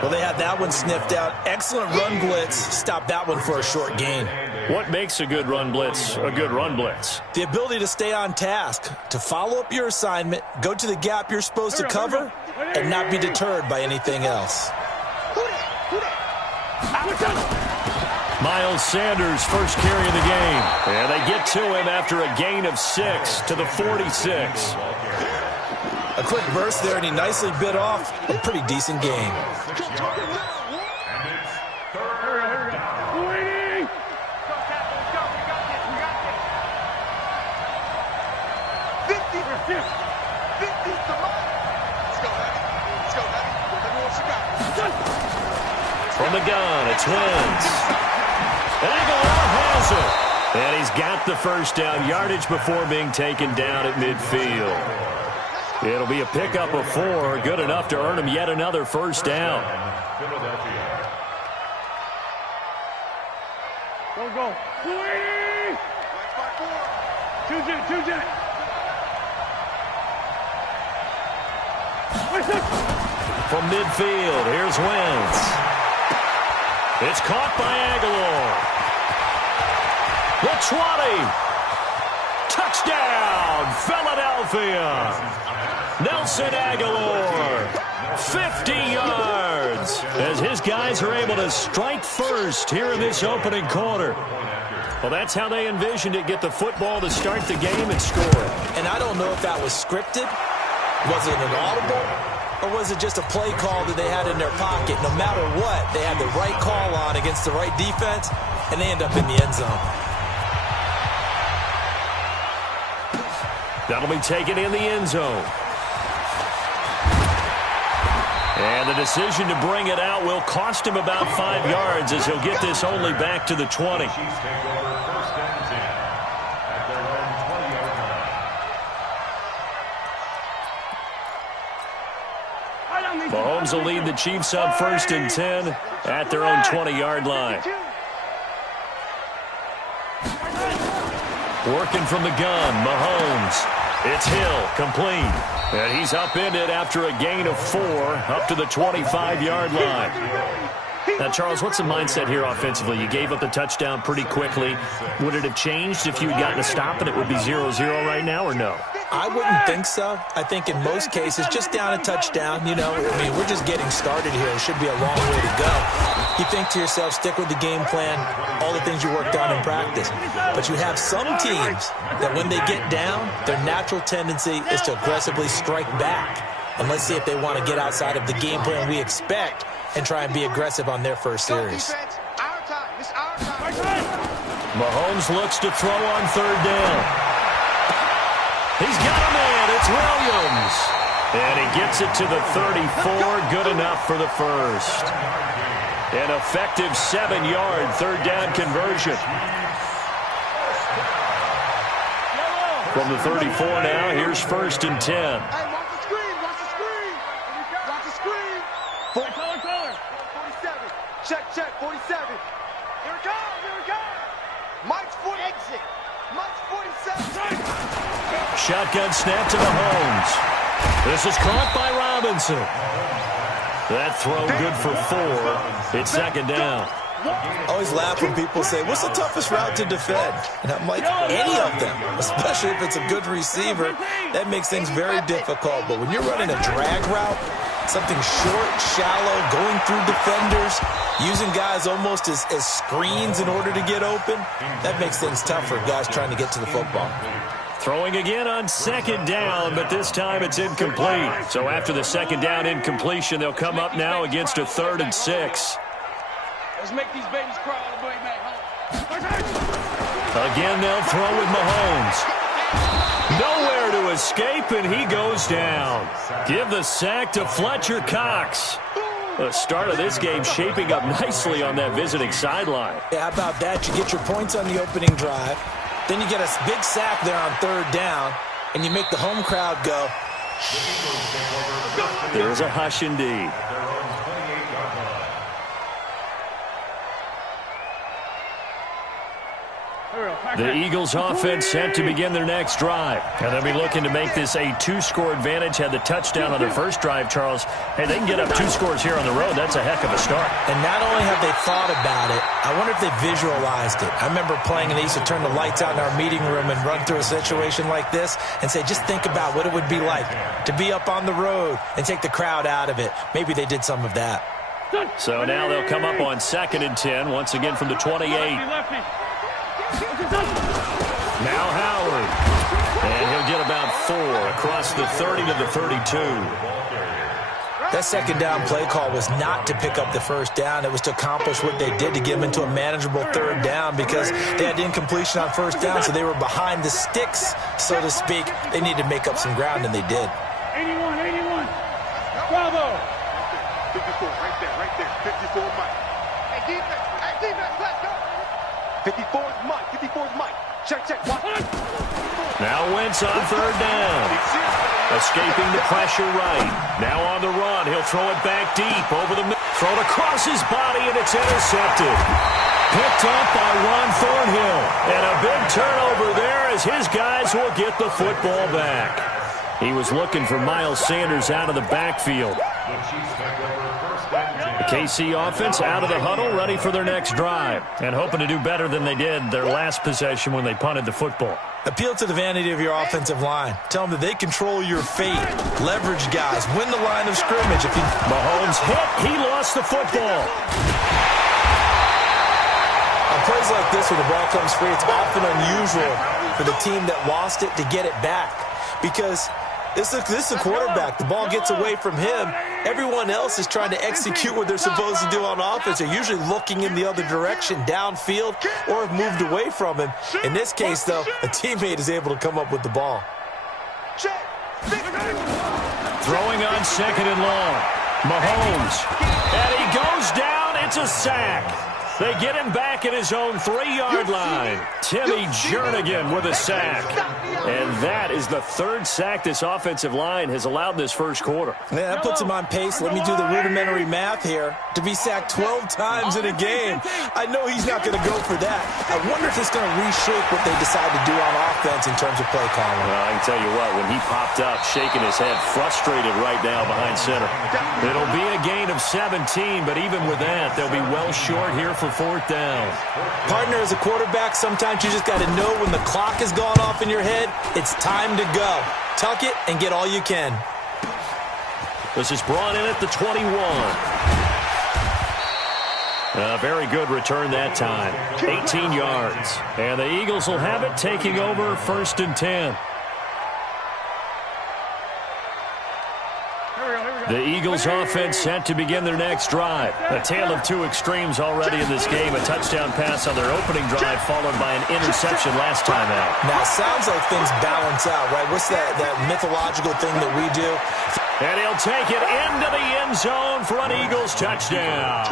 Well, they had that one sniffed out. Excellent run blitz. Stopped that one for a short gain. What makes a good run blitz a good run blitz? The ability to stay on task, to follow up your assignment, go to the gap you're supposed to cover, and not be deterred by anything else. Miles Sanders, first carry of the game. And they get to him after a gain of 6 to the 46. A quick burst there, and he nicely bit off a pretty decent game. From the gun, it's Wentz. Aguilar has it. And he's got the first down, yardage before being taken down at midfield. It'll be a pickup of 4, good enough to earn him yet another first down. Go. 280! 2-jet. From midfield, here's Wentz. It's caught by Aguilar. The 20. Touchdown, Philadelphia. Nelson Aguilar, 50 yards, as his guys are able to strike first here in this opening quarter. Well, that's how they envisioned it, get the football to start the game and score. And I don't know if that was scripted. Was it an audible? Or was it just a play call that they had in their pocket? No matter what, they had the right call on against the right defense, and they end up in the end zone. That'll be taken in the end zone. And the decision to bring it out will cost him about 5 yards as he'll get this only back to the 20. Mahomes will lead the Chiefs up 1st and 10 at their own 20-yard line. Working from the gun, Mahomes. It's Hill, complete. And he's upended after a gain of 4 up to the 25-yard line. Now, Charles, what's the mindset here offensively? You gave up the touchdown pretty quickly. Would it have changed if you had gotten a stop and it would be 0-0 right now, or no? I wouldn't think so. I think in most cases, just down a touchdown, you know, I mean, we're just getting started here. It should be a long way to go. You think to yourself, stick with the game plan, all the things you worked on in practice. But you have some teams that when they get down, their natural tendency is to aggressively strike back. And let's see if they want to get outside of the game plan we expect and try and be aggressive on their first series. Mahomes looks to throw on 3rd down. He's got a man. It's Williams. And he gets it to the 34. Good enough for the first. An effective 7-yard third down conversion. From the 34 now, here's 1st and 10. Hey, watch the screen, watch the screen. Watch the screen. Color. 47. Check, 47. Here it comes. Mike's 40. Exit. Mike's 47. Shotgun snap to Mahomes. This is caught by Robinson. That throw good for 4. It's 2nd down. I always laugh when people say, what's the toughest route to defend? And I'm like, any of them, especially if it's a good receiver. That makes things very difficult. But when you're running a drag route, something short, shallow, going through defenders, using guys almost as screens in order to get open, that makes things tough for guys trying to get to the football. Throwing again on 2nd down, but this time it's incomplete. So after the 2nd down incompletion, they'll come up now against a 3rd and 6. Let's make these babies cry all the way back home. Again, they'll throw with Mahomes. Nowhere to escape, and he goes down. Give the sack to Fletcher Cox. The start of this game shaping up nicely on that visiting sideline. Yeah, how about that? You get your points on the opening drive. Then you get a big sack there on 3rd down, and you make the home crowd go. There's a hush indeed. The Eagles offense set to begin their next drive. And they'll be looking to make this a 2-score advantage. Had the touchdown on their first drive, Charles. Hey, they can get up 2 scores here on the road. That's a heck of a start. And not only have they thought about it, I wonder if they visualized it. I remember playing, and they used to turn the lights out in our meeting room and run through a situation like this and say, just think about what it would be like to be up on the road and take the crowd out of it. Maybe they did some of that. So now they'll come up on 2nd and 10, once again from the 28. Now Howard. And he'll get about 4 across the 30 to the 32. That 2nd down play call was not to pick up the 1st down. It was to accomplish what they did, to get them into a manageable 3rd down, because they had incompletion on 1st down, so they were behind the sticks, so to speak. They needed to make up some ground, and they did. 81. Bravo. 54, right there. 54 Mike. Hey, defense, let's go. 54's Mike. Check. Watch. Now Wentz on 3rd down. Escaping the pressure right. Now on the run. He'll throw it back deep over the middle. Throw it across his body, and it's intercepted. Picked up by Ron Thornhill. And a big turnover there as his guys will get the football back. He was looking for Miles Sanders out of the backfield. The KC offense out of the huddle, ready for their next drive, and hoping to do better than they did their last possession when they punted the football. Appeal to the vanity of your offensive line. Tell them that they control your fate. Leverage guys. Win the line of scrimmage. Mahomes hit. He lost the football. On plays like this, when the ball comes free, it's often unusual for the team that lost it to get it back, because this is a quarterback. The ball gets away from him. Everyone else is trying to execute what they're supposed to do on offense. They're usually looking in the other direction, downfield, or have moved away from him. In this case, though, a teammate is able to come up with the ball. Throwing on 2nd and long. Mahomes. And he goes down. It's a sack. They get him back at his own 3-yard line. Timmy Jernigan with a sack. And that is the 3rd sack this offensive line has allowed this first quarter. Yeah, that puts him on pace. Let me do the rudimentary math here. To be sacked 12 times in a game, I know he's not going to go for that. I wonder if it's going to reshape what they decide to do on offense in terms of play calling. Well, I can tell you what, when he popped up, shaking his head, frustrated right now behind center. It'll be a gain of 17, but even with that, they'll be well short here for 4th down. Partner, as a quarterback, sometimes you just got to know when the clock has gone off in your head, it's time to go. Tuck it and get all you can. This is brought in at the 21. A very good return that time. 18 yards. And the Eagles will have it, taking over 1st and 10. Here we go. The Eagles offense set to begin their next drive. A tale of two extremes already in this game. A touchdown pass on their opening drive followed by an interception last time out. Now, it sounds like things balance out, right? What's that mythological thing that we do? And he'll take it into the end zone for an Eagles touchdown.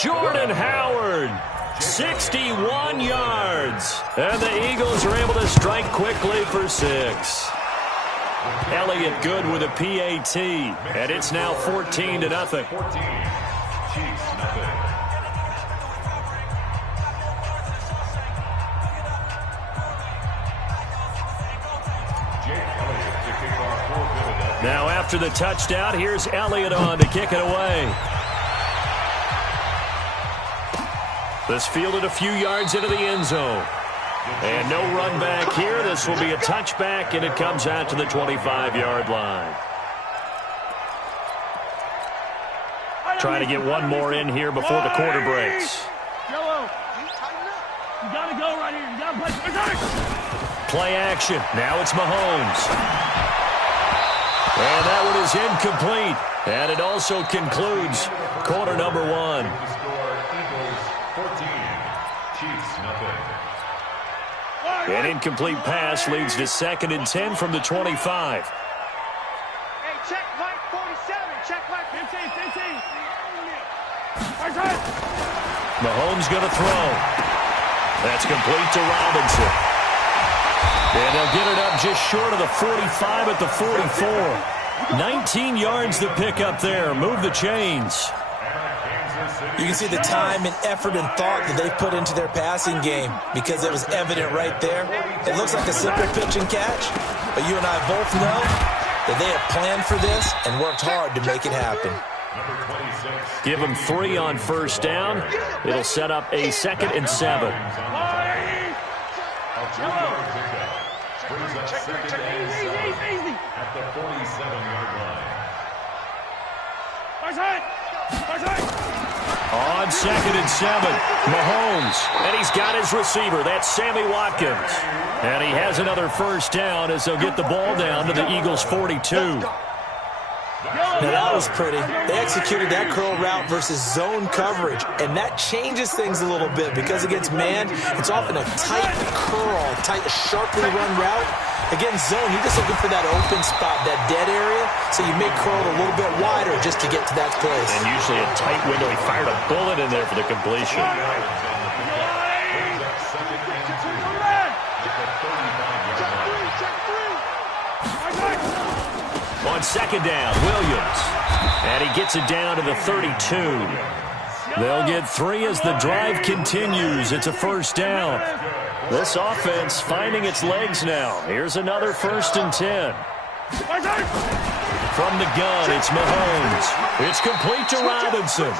Jordan Howard, 61 yards. And the Eagles are able to strike quickly for 6. Elliott good with a PAT, and it's now 14-0. Now after the touchdown, here's Elliott on to kick it away. This fielded a few yards into the end zone. And no run back here. This will be a touchback, and it comes out to the 25-yard line. Trying to get one more in here before the quarter breaks. Yellow. You got to go right here. You got to play. Play action. Now it's Mahomes. And that one is incomplete. And it also concludes quarter number 1. An incomplete pass leads to 2nd and 10 from the 25. Hey, check Mike 47. Check Mike 15. Mahomes going to throw. That's complete to Robinson. And they'll get it up just short of the 45 at the 44. 19 yards to pick up there. Move the chains. You can see the time and effort and thought that they put into their passing game because it was evident right there. It looks like a simple pitch and catch, but you and I both know that they have planned for this and worked hard to make it happen. Give them 3 on first down. It'll set up a 2nd and 7. At the 47-yard line. On 2nd and 7, Mahomes, and he's got his receiver. That's Sammy Watkins. And he has another first down as they'll get the ball down to the Eagles' 42. Now, that was pretty. They executed that curl route versus zone coverage, and that changes things a little bit because against man, it's often a tight curl, tight, sharply run route. Against zone, you're just looking for that open spot, that dead area, so you may curl it a little bit wider just to get to that place. And usually a tight window. He fired a bullet in there for the completion. On 2nd down, Williams. And he gets it down to the 32. They'll get 3 as the drive continues. It's a first down. This offense finding its legs now. Here's another 1st and 10. From the gun, it's Mahomes. It's complete to Robinson.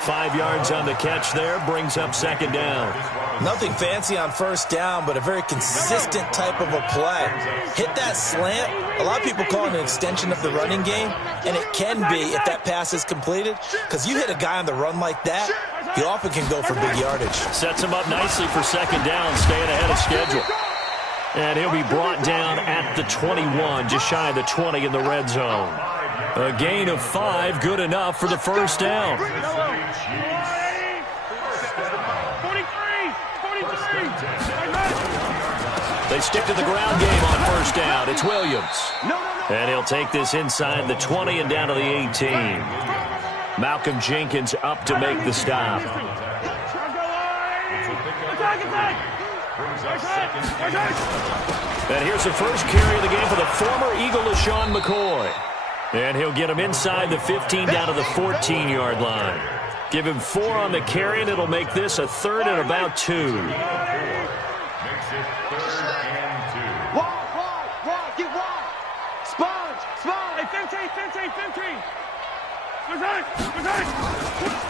5 yards on the catch there, brings up 2nd down. Nothing fancy on first down, but a very consistent type of a play. Hit that slant. A lot of people call it an extension of the running game, and it can be if that pass is completed, because you hit a guy on the run like that, he often can go for big yardage. Sets him up nicely for 2nd down, staying ahead of schedule. And he'll be brought down at the 21, just shy of the 20 in the red zone. A gain of 5, good enough for the first down. They stick to the ground game on first down. It's Williams. And he'll take this inside the 20 and down to the 18. Malcolm Jenkins up to make the stop. And here's the first carry of the game for the former Eagle, LaShawn McCoy. And he'll get him inside the 15 down to the 14-yard line. Give him 4 on the carry, and it'll make this a 3rd and about 2. Wide, get wide. Sponge. Hey, 15.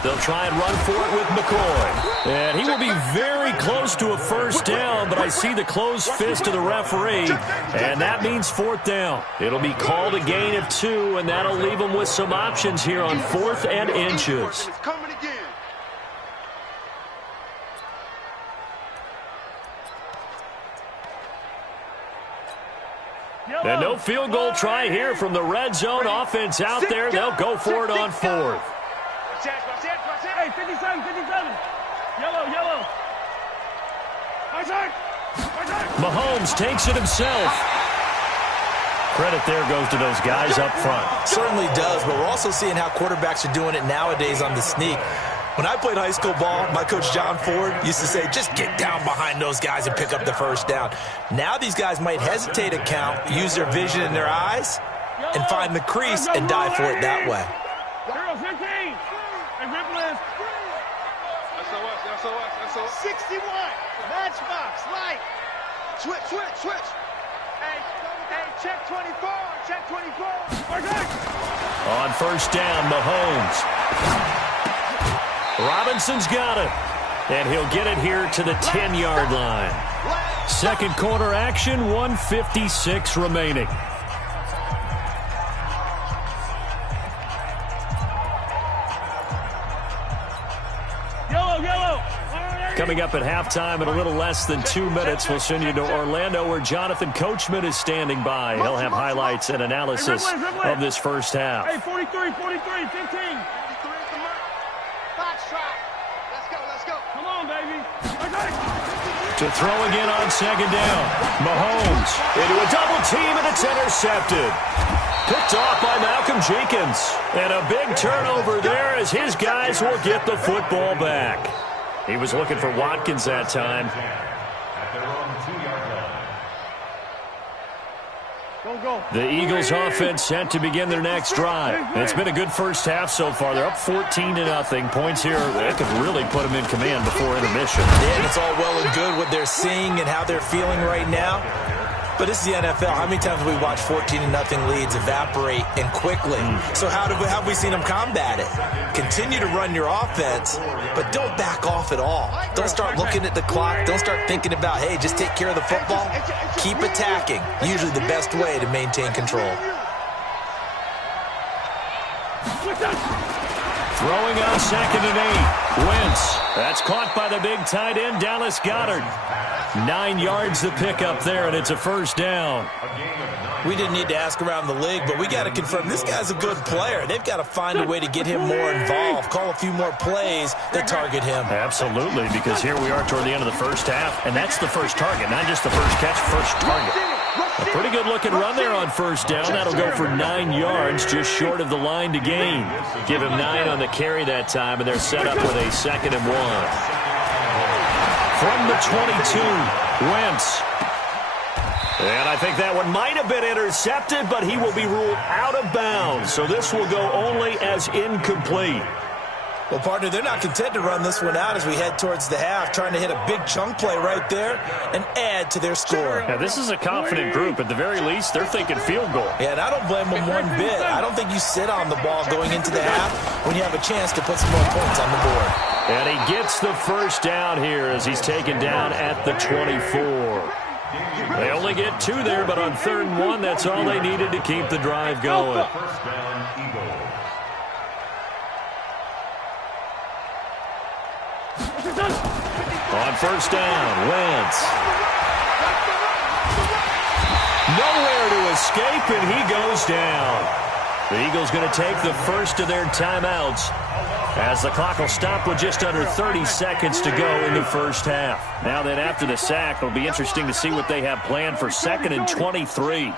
They'll try and run for it with McCoy. And he will be very close to a first down, but I see the closed fist of the referee, and that means 4th down. It'll be called a gain of 2, and that'll leave them with some options here on 4th and inches. And no field goal try here from the red zone. Offense out there. They'll go for it on fourth. Hey, 57, 57. Yellow. Mahomes takes it himself. Credit there goes to those guys up front. Certainly does, but we're also seeing how quarterbacks are doing it nowadays on the sneak. When I played high school ball, my coach John Ford used to say, just get down behind those guys and pick up the first down. Now these guys might hesitate to count, use their vision in their eyes, and find the crease and dive for it that way. 15. Hey, Ripple. SOS. 61. Matchbox, light. Switch. Hey, check 24. On first down, Mahomes. Robinson's got it. And he'll get it here to the 10-yard line. Second quarter action, 1:56 remaining. Yellow. Coming up at halftime in a little less than 2 minutes, we'll send you to Orlando where Jonathan Coachman is standing by. He'll have highlights and analysis of this first half. Hey, 43, 15. Let's go. Come on, baby. To throw again on second down. Mahomes into a double team, and it's intercepted. Picked off by Malcolm Jenkins. And a big turnover there as his guys will get the football back. He was looking for Watkins that time. At their own 2-yard line. Go. The Eagles offense set to begin their next drive. And it's been a good first half so far. They're up 14-0. Points here that could really put them in command before intermission. Yeah, and it's all well and good what they're seeing and how they're feeling right now. But this is the NFL. How many times have we watched 14-0 leads evaporate and quickly? So how have we seen them combat it? Continue to run your offense, but don't back off at all. Don't start looking at the clock. Don't start thinking about, hey, just take care of the football. Keep attacking. Usually the best way to maintain control. Throwing on 2nd and 8. Wentz. That's caught by the big tight end, Dallas Goedert. 9 yards to pick up there, and it's a first down. We didn't need to ask around the league, but we got to confirm this guy's a good player. They've got to find a way to get him more involved, call a few more plays that target him. Absolutely, because here we are toward the end of the first half, and that's the first target, not just the first catch, first target. A pretty good-looking run there on first down. That'll go for 9 yards, just short of the line to gain. Give him 9 on the carry that time, and they're set up with a 2nd and 1. From the 22, Wentz. And I think that one might have been intercepted, but he will be ruled out of bounds. So this will go only as incomplete. Well, partner, they're not content to run this one out as we head towards the half, trying to hit a big chunk play right there and add to their score. Now, this is a confident group. At the very least, they're thinking field goal. Yeah, and I don't blame them one bit. I don't think you sit on the ball going into the half when you have a chance to put some more points on the board. And he gets the first down here as he's taken down at the 24. They only get 2 there, but on 3rd and 1, that's all they needed to keep the drive going. First down, Eagles. On first down, Wentz. Nowhere to escape, and he goes down. The Eagles going to take the first of their timeouts as the clock will stop with just under 30 seconds to go in the first half. Now then, after the sack, it'll be interesting to see what they have planned for 2nd and 23.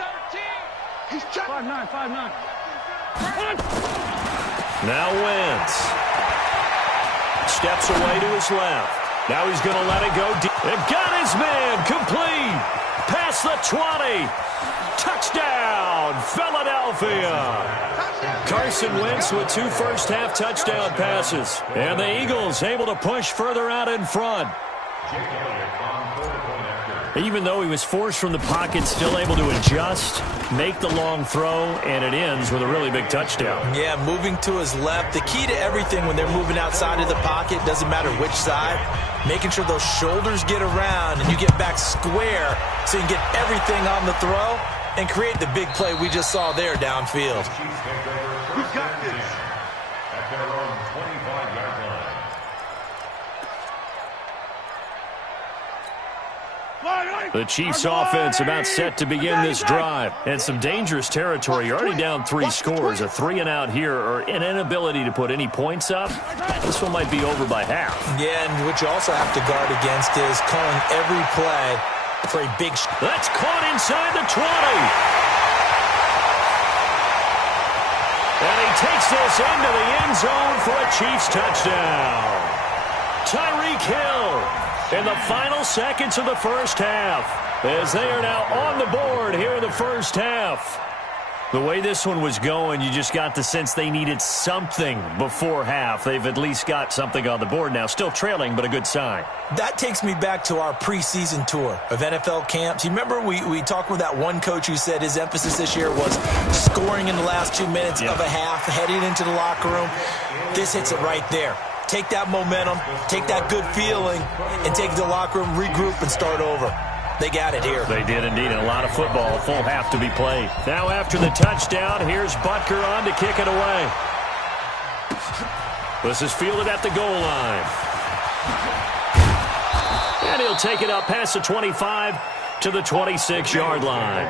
5-9. Now Wentz steps away to his left. Now he's going to let it go deep. They've got his man complete. Past the 20. Touchdown, Philadelphia. Carson Wentz with 2 first-half touchdown passes. And the Eagles able to push further out in front. Even though he was forced from the pocket, still able to adjust, make the long throw, and it ends with a really big touchdown. Yeah, moving to his left. The key to everything when they're moving outside of the pocket, doesn't matter which side, making sure those shoulders get around and you get back square so you can get everything on the throw and create the big play we just saw there downfield. We got this. At their own 25-yard line. The Chiefs offense about set to begin this drive. And some dangerous territory. You're already down 3 scores. A 3-and-out here or an inability to put any points up. This one might be over by half. Yeah, and what you also have to guard against is calling every play for a big... That's caught inside the 20. And he takes this into the end zone for a Chiefs touchdown. Tyreek Hill in the final seconds of the first half, as they are now on the board here in the first half. The way this one was going, you just got the sense they needed something before half. They've at least got something on the board now. Still trailing, but a good sign. That takes me back to our preseason tour of NFL camps. You remember we talked with that one coach who said his emphasis this year was scoring in the last 2 minutes of a half, heading into the locker room. This hits it right there. Take that momentum, take that good feeling, and take it to the locker room, regroup, and start over. They got it here. They did indeed, and a lot of football, a full half to be played. Now after the touchdown, here's Butker on to kick it away. This is fielded at the goal line. And he'll take it up past the 25 to the 26-yard line.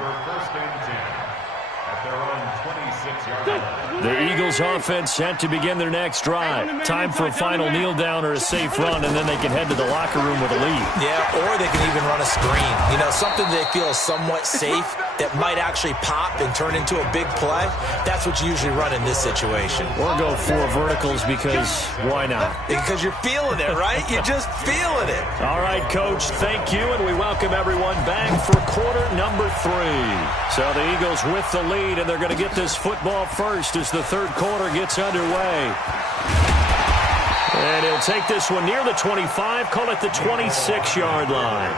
The Eagles offense set to begin their next drive. Time for a final kneel down or a safe run, and then they can head to the locker room with a lead. Yeah, or they can even run a screen. You know, something they feel is somewhat safe that might actually pop and turn into a big play. That's what you usually run in this situation. Or go 4 verticals because why not? Because you're feeling it, right? You're just feeling it. All right, Coach, thank you, and we welcome everyone back for quarter number 3. So the Eagles with the lead, and they're going to get this football first as the third quarter gets underway. And he'll take this one near the 25, call it the 26-yard line. The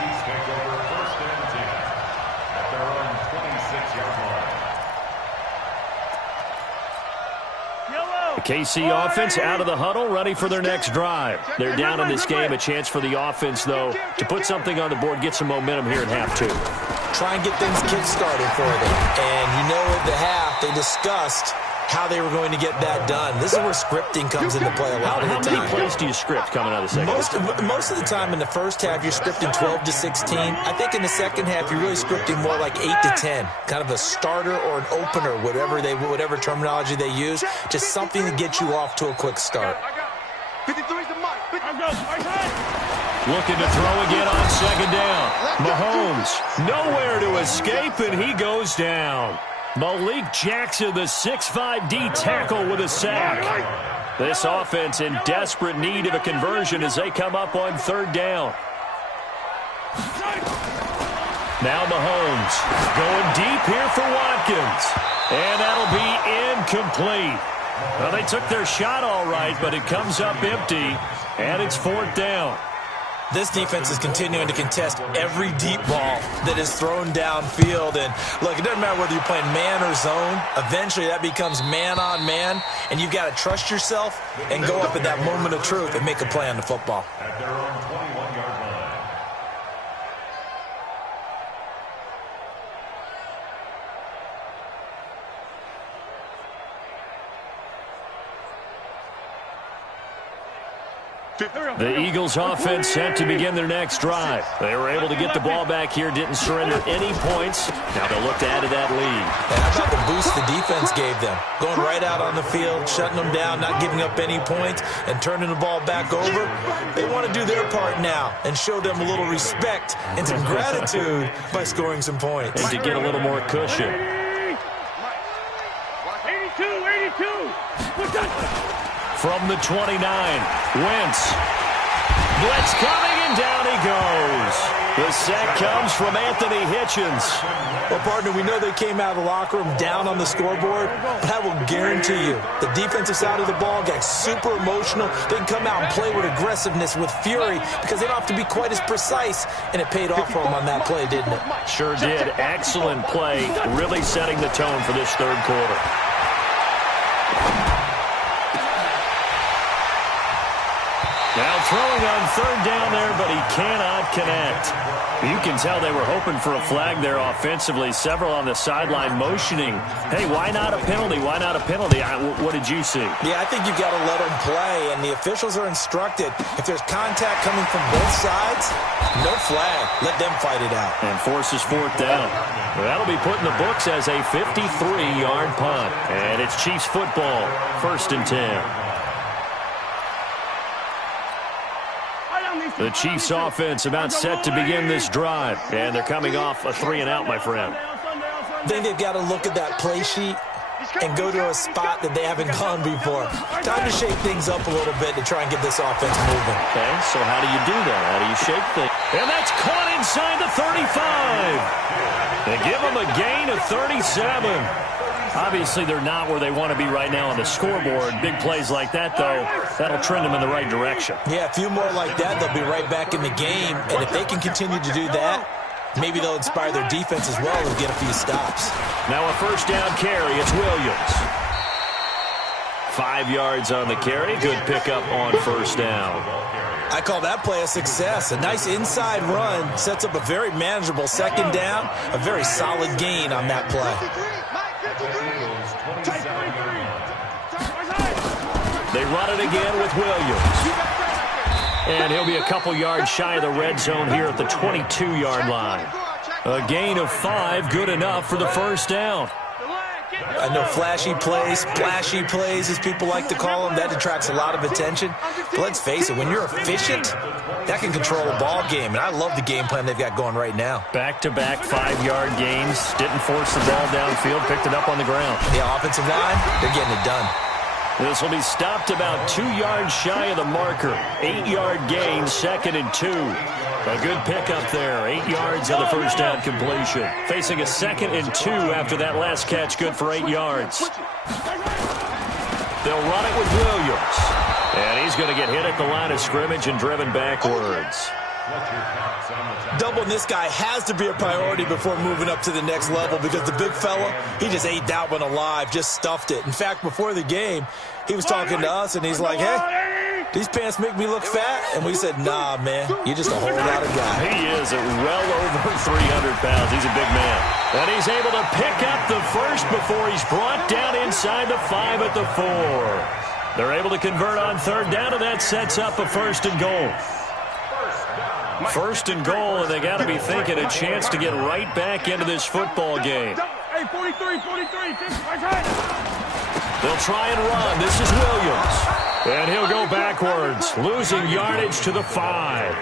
Chiefs take over 1st and 10 at their own 26-yard line. The KC offense out of the huddle, ready for their next drive. They're down in this game. A chance for the offense, though, to put something on the board, get some momentum here in half 2. Try and get things kick-started for them. And you know at the half, they discussed how they were going to get that done. This is where scripting comes into play a lot of the time. How many plays do you script coming out of the second half? Most of the time in the first half, you're scripting 12 to 16. I think in the second half, you're really scripting more like 8 to 10. Kind of a starter or an opener, whatever terminology they use. Just something to get you off to a quick start. 53's the mic. Looking to throw again on second down. Mahomes, nowhere to escape, and he goes down. Malik Jackson, the 6'5" D tackle with a sack. This offense in desperate need of a conversion as they come up on third down. Now Mahomes going deep here for Watkins. And that'll be incomplete. Well, they took their shot all right, but it comes up empty, and it's 4th down. This defense is continuing to contest every deep ball that is thrown downfield. And, look, it doesn't matter whether you're playing man or zone. Eventually, that becomes man-on-man, and you've got to trust yourself and go up at that moment of truth and make a play on the football. At their own 21-yard line. The Eagles offense set to begin their next drive. They were able to get the ball back here, didn't surrender any points. Now they'll look to add to that lead. And how about the boost the defense gave them? Going right out on the field, shutting them down, not giving up any points, and turning the ball back over. They want to do their part now and show them a little respect and some gratitude by scoring some points. And to get a little more cushion. 82. From the 29, Wentz. Blitz coming, and down he goes. The sack comes from Anthony Hitchens. Well, partner, we know they came out of the locker room down on the scoreboard, but I will guarantee you the defensive side of the ball got super emotional. They can come out and play with aggressiveness, with fury, because they don't have to be quite as precise, and it paid off for them on that play, didn't it? Sure did. Excellent play, really setting the tone for this third quarter. Now throwing on third down there, but he cannot connect. You can tell they were hoping for a flag there offensively. Several on the sideline motioning, hey, why not a penalty? Why not a penalty? What did you see? Yeah, I think you've got to let them play, and the officials are instructed. If there's contact coming from both sides, no flag. Let them fight it out. And forces fourth down. Well, that'll be put in the books as a 53-yard punt. And it's Chiefs football, 1st and 10. The Chiefs offense about set to begin this drive. And they're coming off a 3-and-out, my friend. I think they've got to look at that play sheet and go to a spot that they haven't gone before. Time to shake things up a little bit to try and get this offense moving. Okay, so how do you do that? How do you shake things? And that's caught inside the 35. They give them a gain of 37. Obviously, they're not where they want to be right now on the scoreboard. Big plays like that, though, that'll trend them in the right direction. Yeah, a few more like that, they'll be right back in the game. And if they can continue to do that, maybe they'll inspire their defense as well and get a few stops. Now a first down carry. It's Williams. 5 yards on the carry. Good pickup on first down. I call that play a success. A nice inside run sets up a very manageable second down. A very solid gain on that play. They run it again with Williams. And he'll be a couple yards shy of the red zone here at the 22-yard line. A gain of 5, good enough for the first down. I know flashy plays, splashy plays, as people like to call them, that attracts a lot of attention. But let's face it, when you're efficient, that can control a ball game. And I love the game plan they've got going right now. Back-to-back 5-yard gains. Didn't force the ball downfield, picked it up on the ground. The offensive line, they're getting it done. This will be stopped about 2 yards shy of the marker. 8-yard gain, 2nd and 2. A good pickup there. 8 yards on the first down completion. Facing a 2nd and 2 after that last catch, good for 8 yards. They'll run it with Williams. And he's going to get hit at the line of scrimmage and driven backwards. Doubling this guy has to be a priority before moving up to the next level because the big fella, he just ate that one alive, just stuffed it. In fact, before the game, he was talking to us, and he's like, hey, these pants make me look fat? And we said, nah, man, you're just a whole lot of guy. He is at well over 300 pounds. He's a big man. And he's able to pick up the first before he's brought down inside the 5 at the 4. They're able to convert on third down, and that sets up a 1st and goal. 1st and goal, and they got to be thinking a chance to get right back into this football game. Hey, 43. They'll try and run. This is Williams. And he'll go backwards, losing yardage to the 5.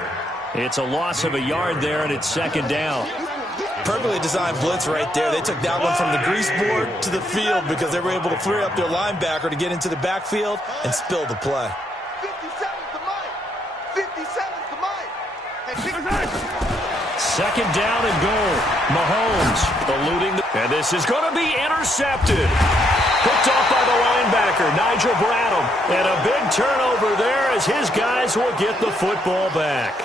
It's a loss of a yard there, and it's 2nd down. Perfectly designed blitz right there. They took that one from the grease board to the field because they were able to free up their linebacker to get into the backfield and spill the play. 57's the mic. 57's the mic. 2nd down and goal. Mahomes eluding and this is going to be intercepted. Picked off by the linebacker, Nigel Bradham. And a big turnover there as his guys will get the football back.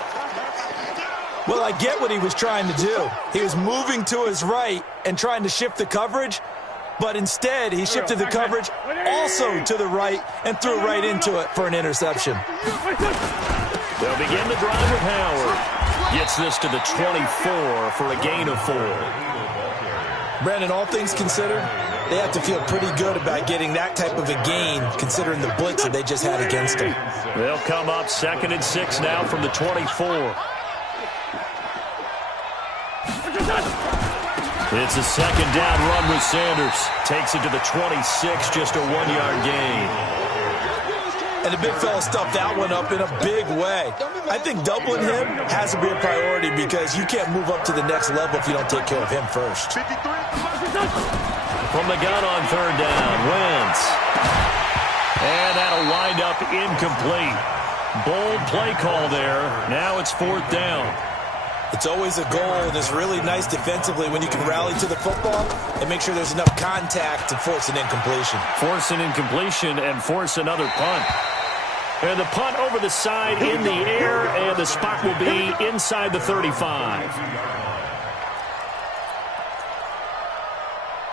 Well, I get what he was trying to do. He was moving to his right and trying to shift the coverage, but instead he shifted the coverage also to the right and threw right into it for an interception. They'll begin the drive with Howard. Gets this to the 24 for a gain of 4. Brandon, all things considered, they have to feel pretty good about getting that type of a gain considering the blitz that they just had against them. They'll come up 2nd and 6 now from the 24. It's a 2nd down run with Sanders. Takes it to the 26, just a 1-yard gain. And the big fella stuffed that one up in a big way. I think doubling him has to be a priority because you can't move up to the next level if you don't take care of him first. From the gun on third down, Wentz. And that'll wind up incomplete. Bold play call there. Now it's 4th down. It's always a goal, and it's really nice defensively when you can rally to the football and make sure there's enough contact to force an incompletion. Force an incompletion and force another punt. And the punt over the side in the air, and the spot will be inside the 35.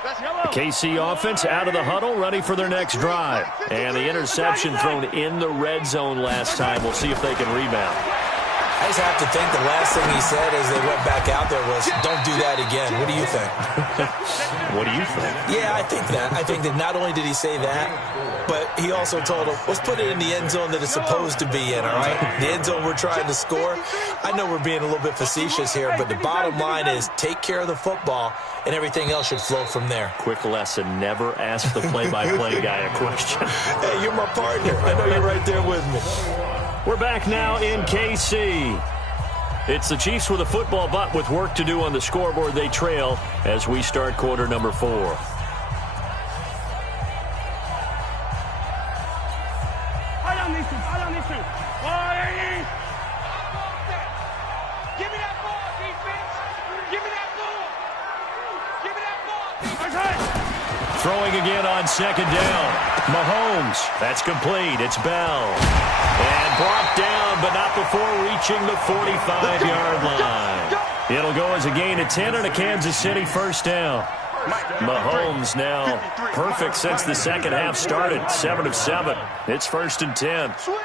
The KC offense out of the huddle, ready for their next drive. And the interception thrown in the red zone last time. We'll see if they can rebound. I just have to think the last thing he said as they went back out there was, don't do that again. What do you think? What do you think? Yeah, I think that. I think that not only did he say that, but he also told him, let's put it in the end zone that it's supposed to be in, all right? The end zone we're trying to score. I know we're being a little bit facetious here, but the bottom line is take care of the football, and everything else should flow from there. Quick lesson, never ask the play-by-play guy a question. Hey, you're my partner. I know you're right there with me. We're back now in KC. It's the Chiefs with a football, but with work to do on the scoreboard, they trail as we start quarter number 4. Give me that ball, defense. Give me that ball. Give me that ball, defense. Throwing again on second down. Mahomes. That's complete. It's Bell. And brought down, but not before reaching the 45-yard line. It'll go as a gain of 10 and a Kansas City first down. Mahomes now perfect since the second half started. 7 of 7. It's 1st and 10. Switch.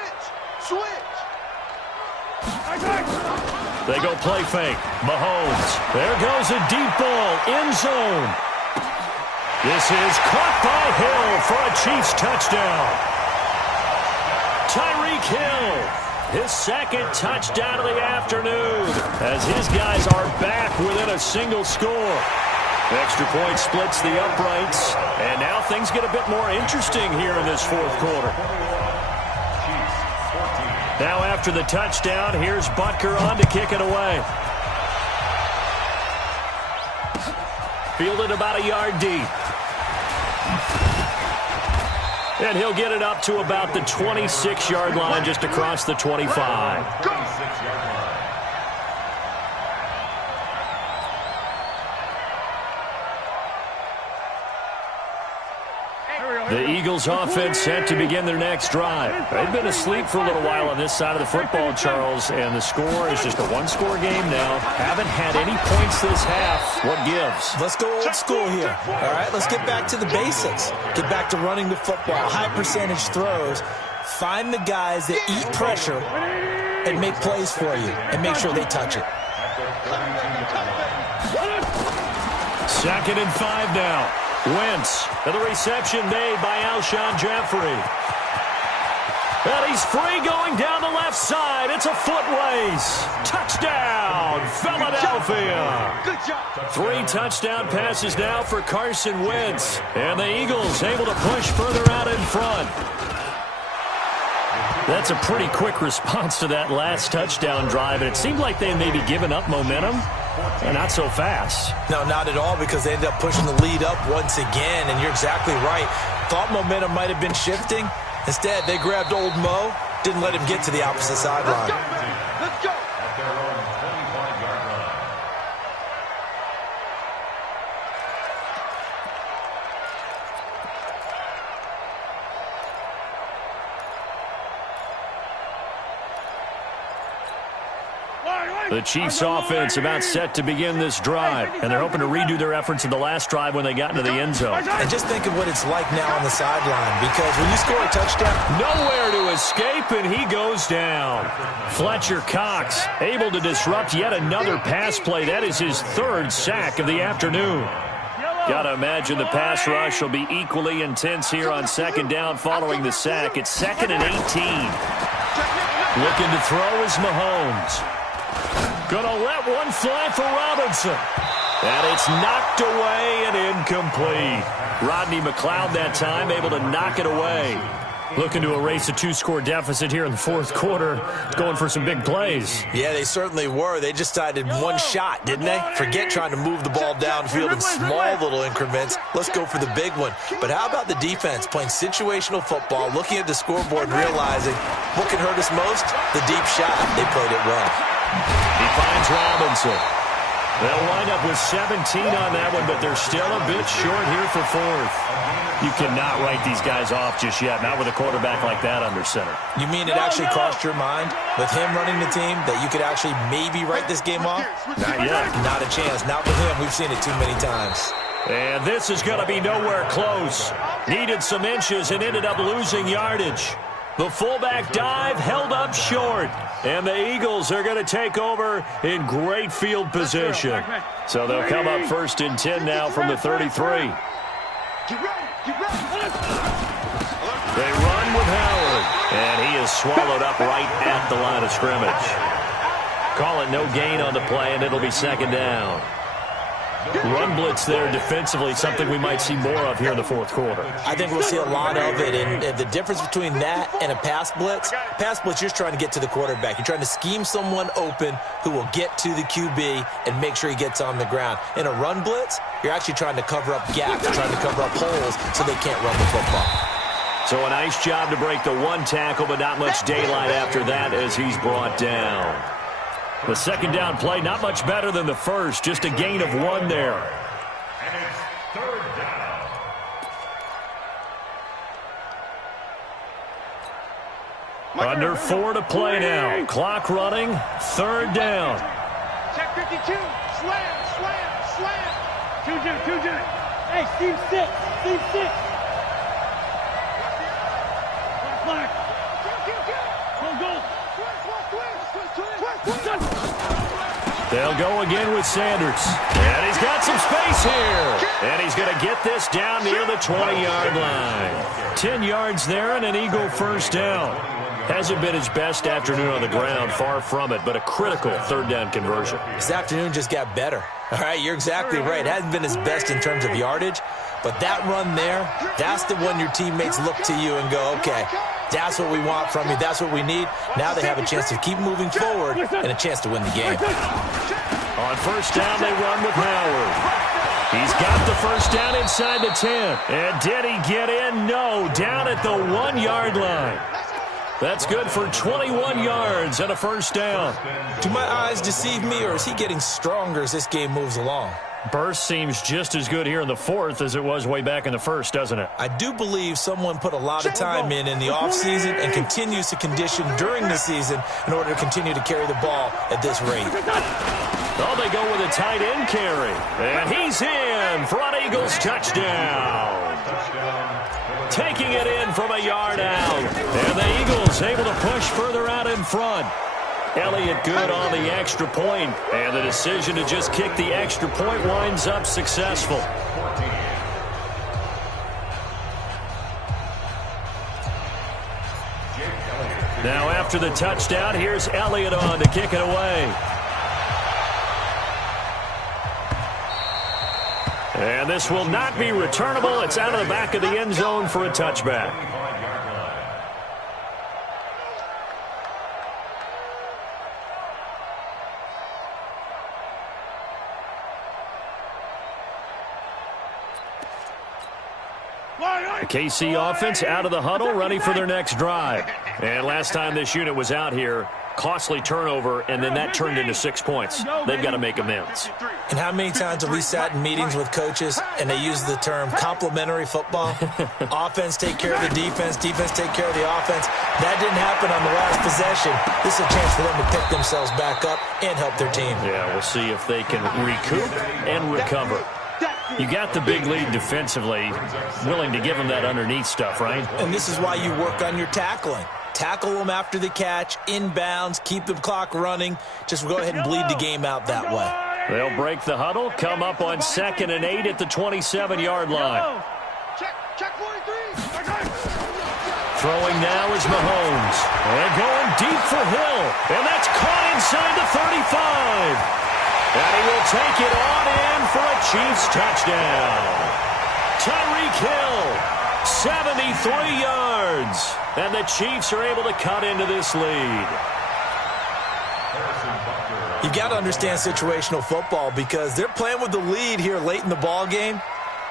They go play fake. Mahomes. There goes a deep ball. End zone. This is caught by Hill for a Chiefs touchdown. Tyreek Hill, his second touchdown of the afternoon, as his guys are back within a single score. Extra point splits the uprights, and now things get a bit more interesting here in this fourth quarter. Now after the touchdown, here's Butker on to kick it away. Fielded about a yard deep. And he'll get it up to about the 26-yard line, just across the 25. The Eagles offense set to begin their next drive. They've been asleep for a little while on this side of the football, Charles, and the score is just a one-score game now. Haven't had any points this half. What gives? Let's go old school here. All right, let's get back to the basics. Get back to running the football, high percentage throws. Find the guys that eat pressure and make plays for you and make sure they touch it. 2nd and 5 now. Wentz, and the reception made by Alshon Jeffrey. And he's free going down the left side. It's a foot race. Touchdown, Philadelphia. Good job. 3 touchdown passes now for Carson Wentz. And the Eagles able to push further out in front. That's a pretty quick response to that last touchdown drive. And it seemed like they may be giving up momentum. Not so fast. No, not at all, because they ended up pushing the lead up once again, and you're exactly right. Thought momentum might have been shifting. Instead, they grabbed old Mo, didn't let him get to the opposite sideline. Let's go. At their own 25-yard line. The Chiefs offense about set to begin this drive, and they're hoping to redo their efforts in the last drive when they got into the end zone. And just think of what it's like now on the sideline, because when you score a touchdown, nowhere to escape, and he goes down. Fletcher Cox able to disrupt yet another pass play. That is his 3rd sack of the afternoon. Got to imagine the pass rush will be equally intense here on 2nd down following the sack. It's 2nd and 18. Looking to throw is Mahomes. Gonna let one fly for Robinson. And it's knocked away and incomplete. Rodney McLeod that time able to knock it away. Looking to erase a 2-score deficit here in the fourth quarter. Going for some big plays. Yeah, they certainly were. They just decided one shot, didn't they? Forget trying to move the ball downfield in small little increments. Let's go for the big one. But how about the defense playing situational football, looking at the scoreboard, realizing what can hurt us most? The deep shot. They played it well. He finds Robinson. They'll wind up with 17 on that one, but they're still a bit short here for 4th. You cannot write these guys off just yet, not with a quarterback like that under center. You mean it actually crossed your mind with him running the team that you could actually maybe write this game off? Not yet. Not a chance. Not with him. We've seen it too many times. And this is going to be nowhere close. Needed some inches and ended up losing yardage. The fullback dive held up short. And the Eagles are going to take over in great field position. So they'll come up 1st and 10 now from the 33. They run with Howard, and he is swallowed up right at the line of scrimmage. Call it no gain on the play, and it'll be 2nd down. Run blitz there defensively, something we might see more of here in the 4th quarter. I think we'll see a lot of it, and the difference between that and a pass blitz, you're just trying to get to the quarterback. You're trying to scheme someone open who will get to the QB and make sure he gets on the ground. In a run blitz, you're actually trying to cover up gaps, trying to cover up holes so they can't run the football. So a nice job to break the 1 tackle, but not much daylight after that as he's brought down. The 2nd down play, not much better than the first, just a gain of 1 there. And it's 3rd down. Under 4 to play now. Clock running, 3rd down. Check 52. Slam, slam, slam. 2-2. Hey, Steve 6. Steve 6. Black. Go. They'll go again with Sanders. And he's got some space here. And he's going to get this down near the 20-yard line. 10 yards there and an Eagle 1st down. Hasn't been his best afternoon on the ground, far from it, but a critical 3rd down conversion. This afternoon just got better. All right, you're exactly right. It hasn't been his best in terms of yardage, but that run there, that's the one your teammates look to you and go, okay, that's what we want from you. That's what we need. Now they have a chance to keep moving forward and a chance to win the game. On 1st down, they run with Howard. He's got the 1st down inside the 10. And did he get in? No, down at the 1-yard line. That's good for 21 yards and a 1st down. Do my eyes deceive me, or is he getting stronger as this game moves along? Burst seems just as good here in the 4th as it was way back in the 1st, doesn't it? I do believe someone put a lot of time in the offseason and continues to condition during the season in order to continue to carry the ball at this rate. Oh, they go with a tight end carry. And he's in for an Eagles touchdown. Taking it in from a yard out. And the Eagles able to push further out in front. Elliott good on the extra point, and the decision to just kick the extra point winds up successful. Now after the touchdown, here's Elliott on to kick it away. And this will not be returnable. It's out of the back of the end zone for a touchback. The KC offense out of the huddle, ready for their next drive. And last time this unit was out here, costly turnover, and then that turned into 6 points. They've got to make amends. And how many times have we sat in meetings with coaches and they use the term complementary football? Offense take care of the defense, defense take care of the offense. That didn't happen on the last possession. This is a chance for them to pick themselves back up and help their team. Yeah, we'll see if they can recoup and recover. You got the big lead defensively, willing to give them that underneath stuff, right? And this is why you work on your tackling. Tackle them after the catch, inbounds, keep the clock running. Just go ahead and bleed the game out that way. They'll break the huddle, come up on 2nd and 8 at the 27-yard line. Check 43. Throwing now is Mahomes. And going deep for Hill. And that's caught inside the 35. And he will take it on in for a Chiefs touchdown. Tyreek Hill, 73 yards. And the Chiefs are able to cut into this lead. You've got to understand situational football because they're playing with the lead here late in the ball game.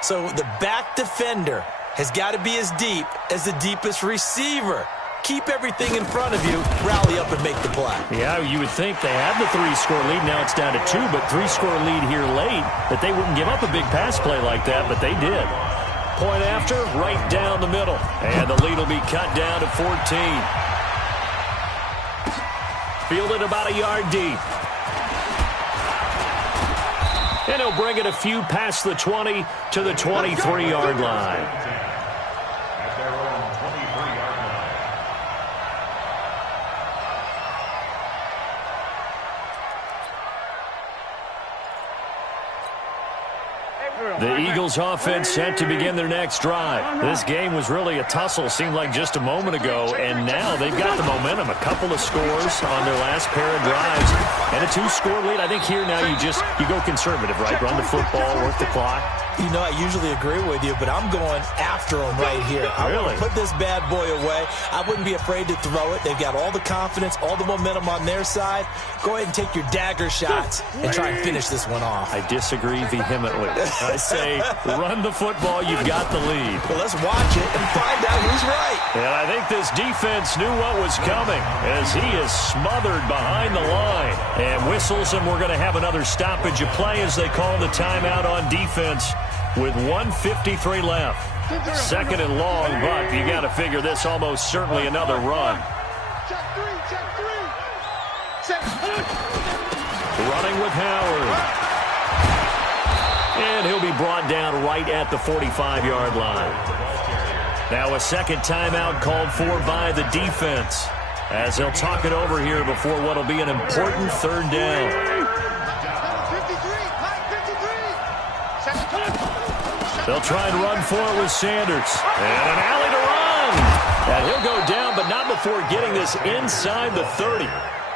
So the back defender has got to be as deep as the deepest receiver. Keep everything in front of you, rally up and make the play. Yeah, you would think they had the 3-score lead. Now it's down to 2, but 3-score lead here late, that they wouldn't give up a big pass play like that, but they did. Point after, right down the middle. And the lead will be cut down to 14. Fielded about a yard deep. And he'll bring it a few past the 20 to the 23-yard line. The Eagles offense set to begin their next drive. This game was really a tussle, seemed like just a moment ago, and now they've got the momentum. A couple of scores on their last pair of drives, and a 2-score lead. I think here now you go conservative, right? Run the football, work the clock. You know, I usually agree with you, but I'm going after them right here. I want to put this bad boy away. I wouldn't be afraid to throw it. They've got all the confidence, all the momentum on their side. Go ahead and take your dagger shots and try and finish this one off. I disagree vehemently. I say run the football. You've got the lead. Well, let's watch it and find out who's right. And I think this defense knew what was coming as he is smothered behind the line and whistles, and we're going to have another stoppage of play as they call the timeout on defense with 1:53 left. Second and long, but you got to figure this almost certainly another run. Check three. Running with Howard. And he'll be brought down right at the 45-yard line. Now a second timeout called for by the defense as they'll talk it over here before what will be an important third down. They'll try and run for it with Sanders. And an alley to run. And he'll go down, but not before getting this inside the 30.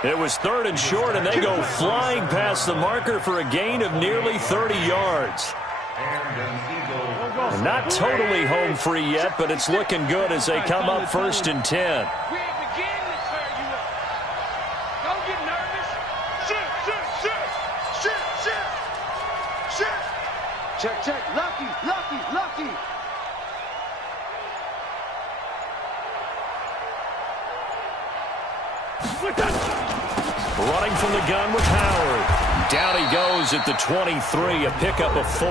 It was third and short, and they go flying past the marker for a gain of nearly 30 yards. And not totally home free yet, but it's looking good as they come up 1st and 10. We ain't beginning to tear you up. Don't get nervous. Shit. Check. Lucky. Running from the gun with Howard. Down he goes at the 23, a pickup of 4.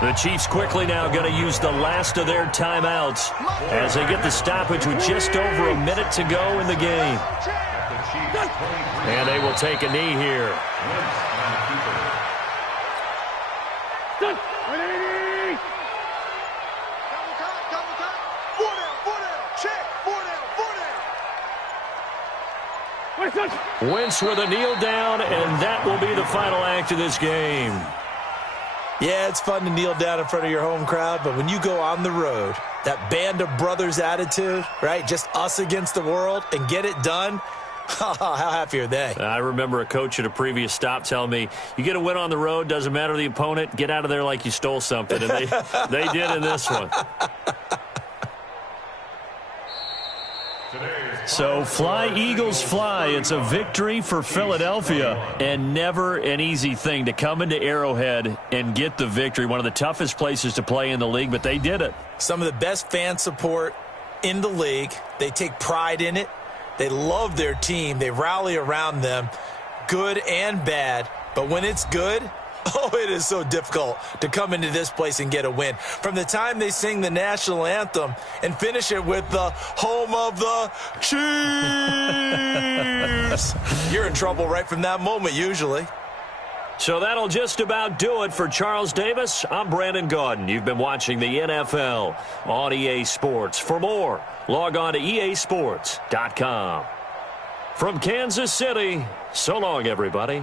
The Chiefs quickly now going to use the last of their timeouts as they get the stoppage with just over a minute to go in the game. And they will take a knee here. Double time. 4 down. Check. 4 down. Wentz with a kneel down, and that will be the final act of this game. Yeah, it's fun to kneel down in front of your home crowd, but when you go on the road, that band of brothers attitude, right, just us against the world, and get it done, how happy are they? I remember a coach at a previous stop telling me, you get a win on the road, doesn't matter the opponent, get out of there like you stole something, and they did in this one. So fly, Eagles, fly. It's a victory for Philadelphia, and never an easy thing to come into Arrowhead and get the victory. One of the toughest places to play in the league, but they did it. Some of the best fan support in the league. They take pride in it. They love their team. They rally around them, good and bad. But when it's good, oh, it is so difficult to come into this place and get a win. From the time they sing the national anthem and finish it with the home of the Chiefs, you're in trouble right from that moment usually. So that'll just about do it for Charles Davis. I'm Brandon Gaudin. You've been watching the NFL on EA Sports. For more, log on to easports.com. From Kansas City, so long, everybody.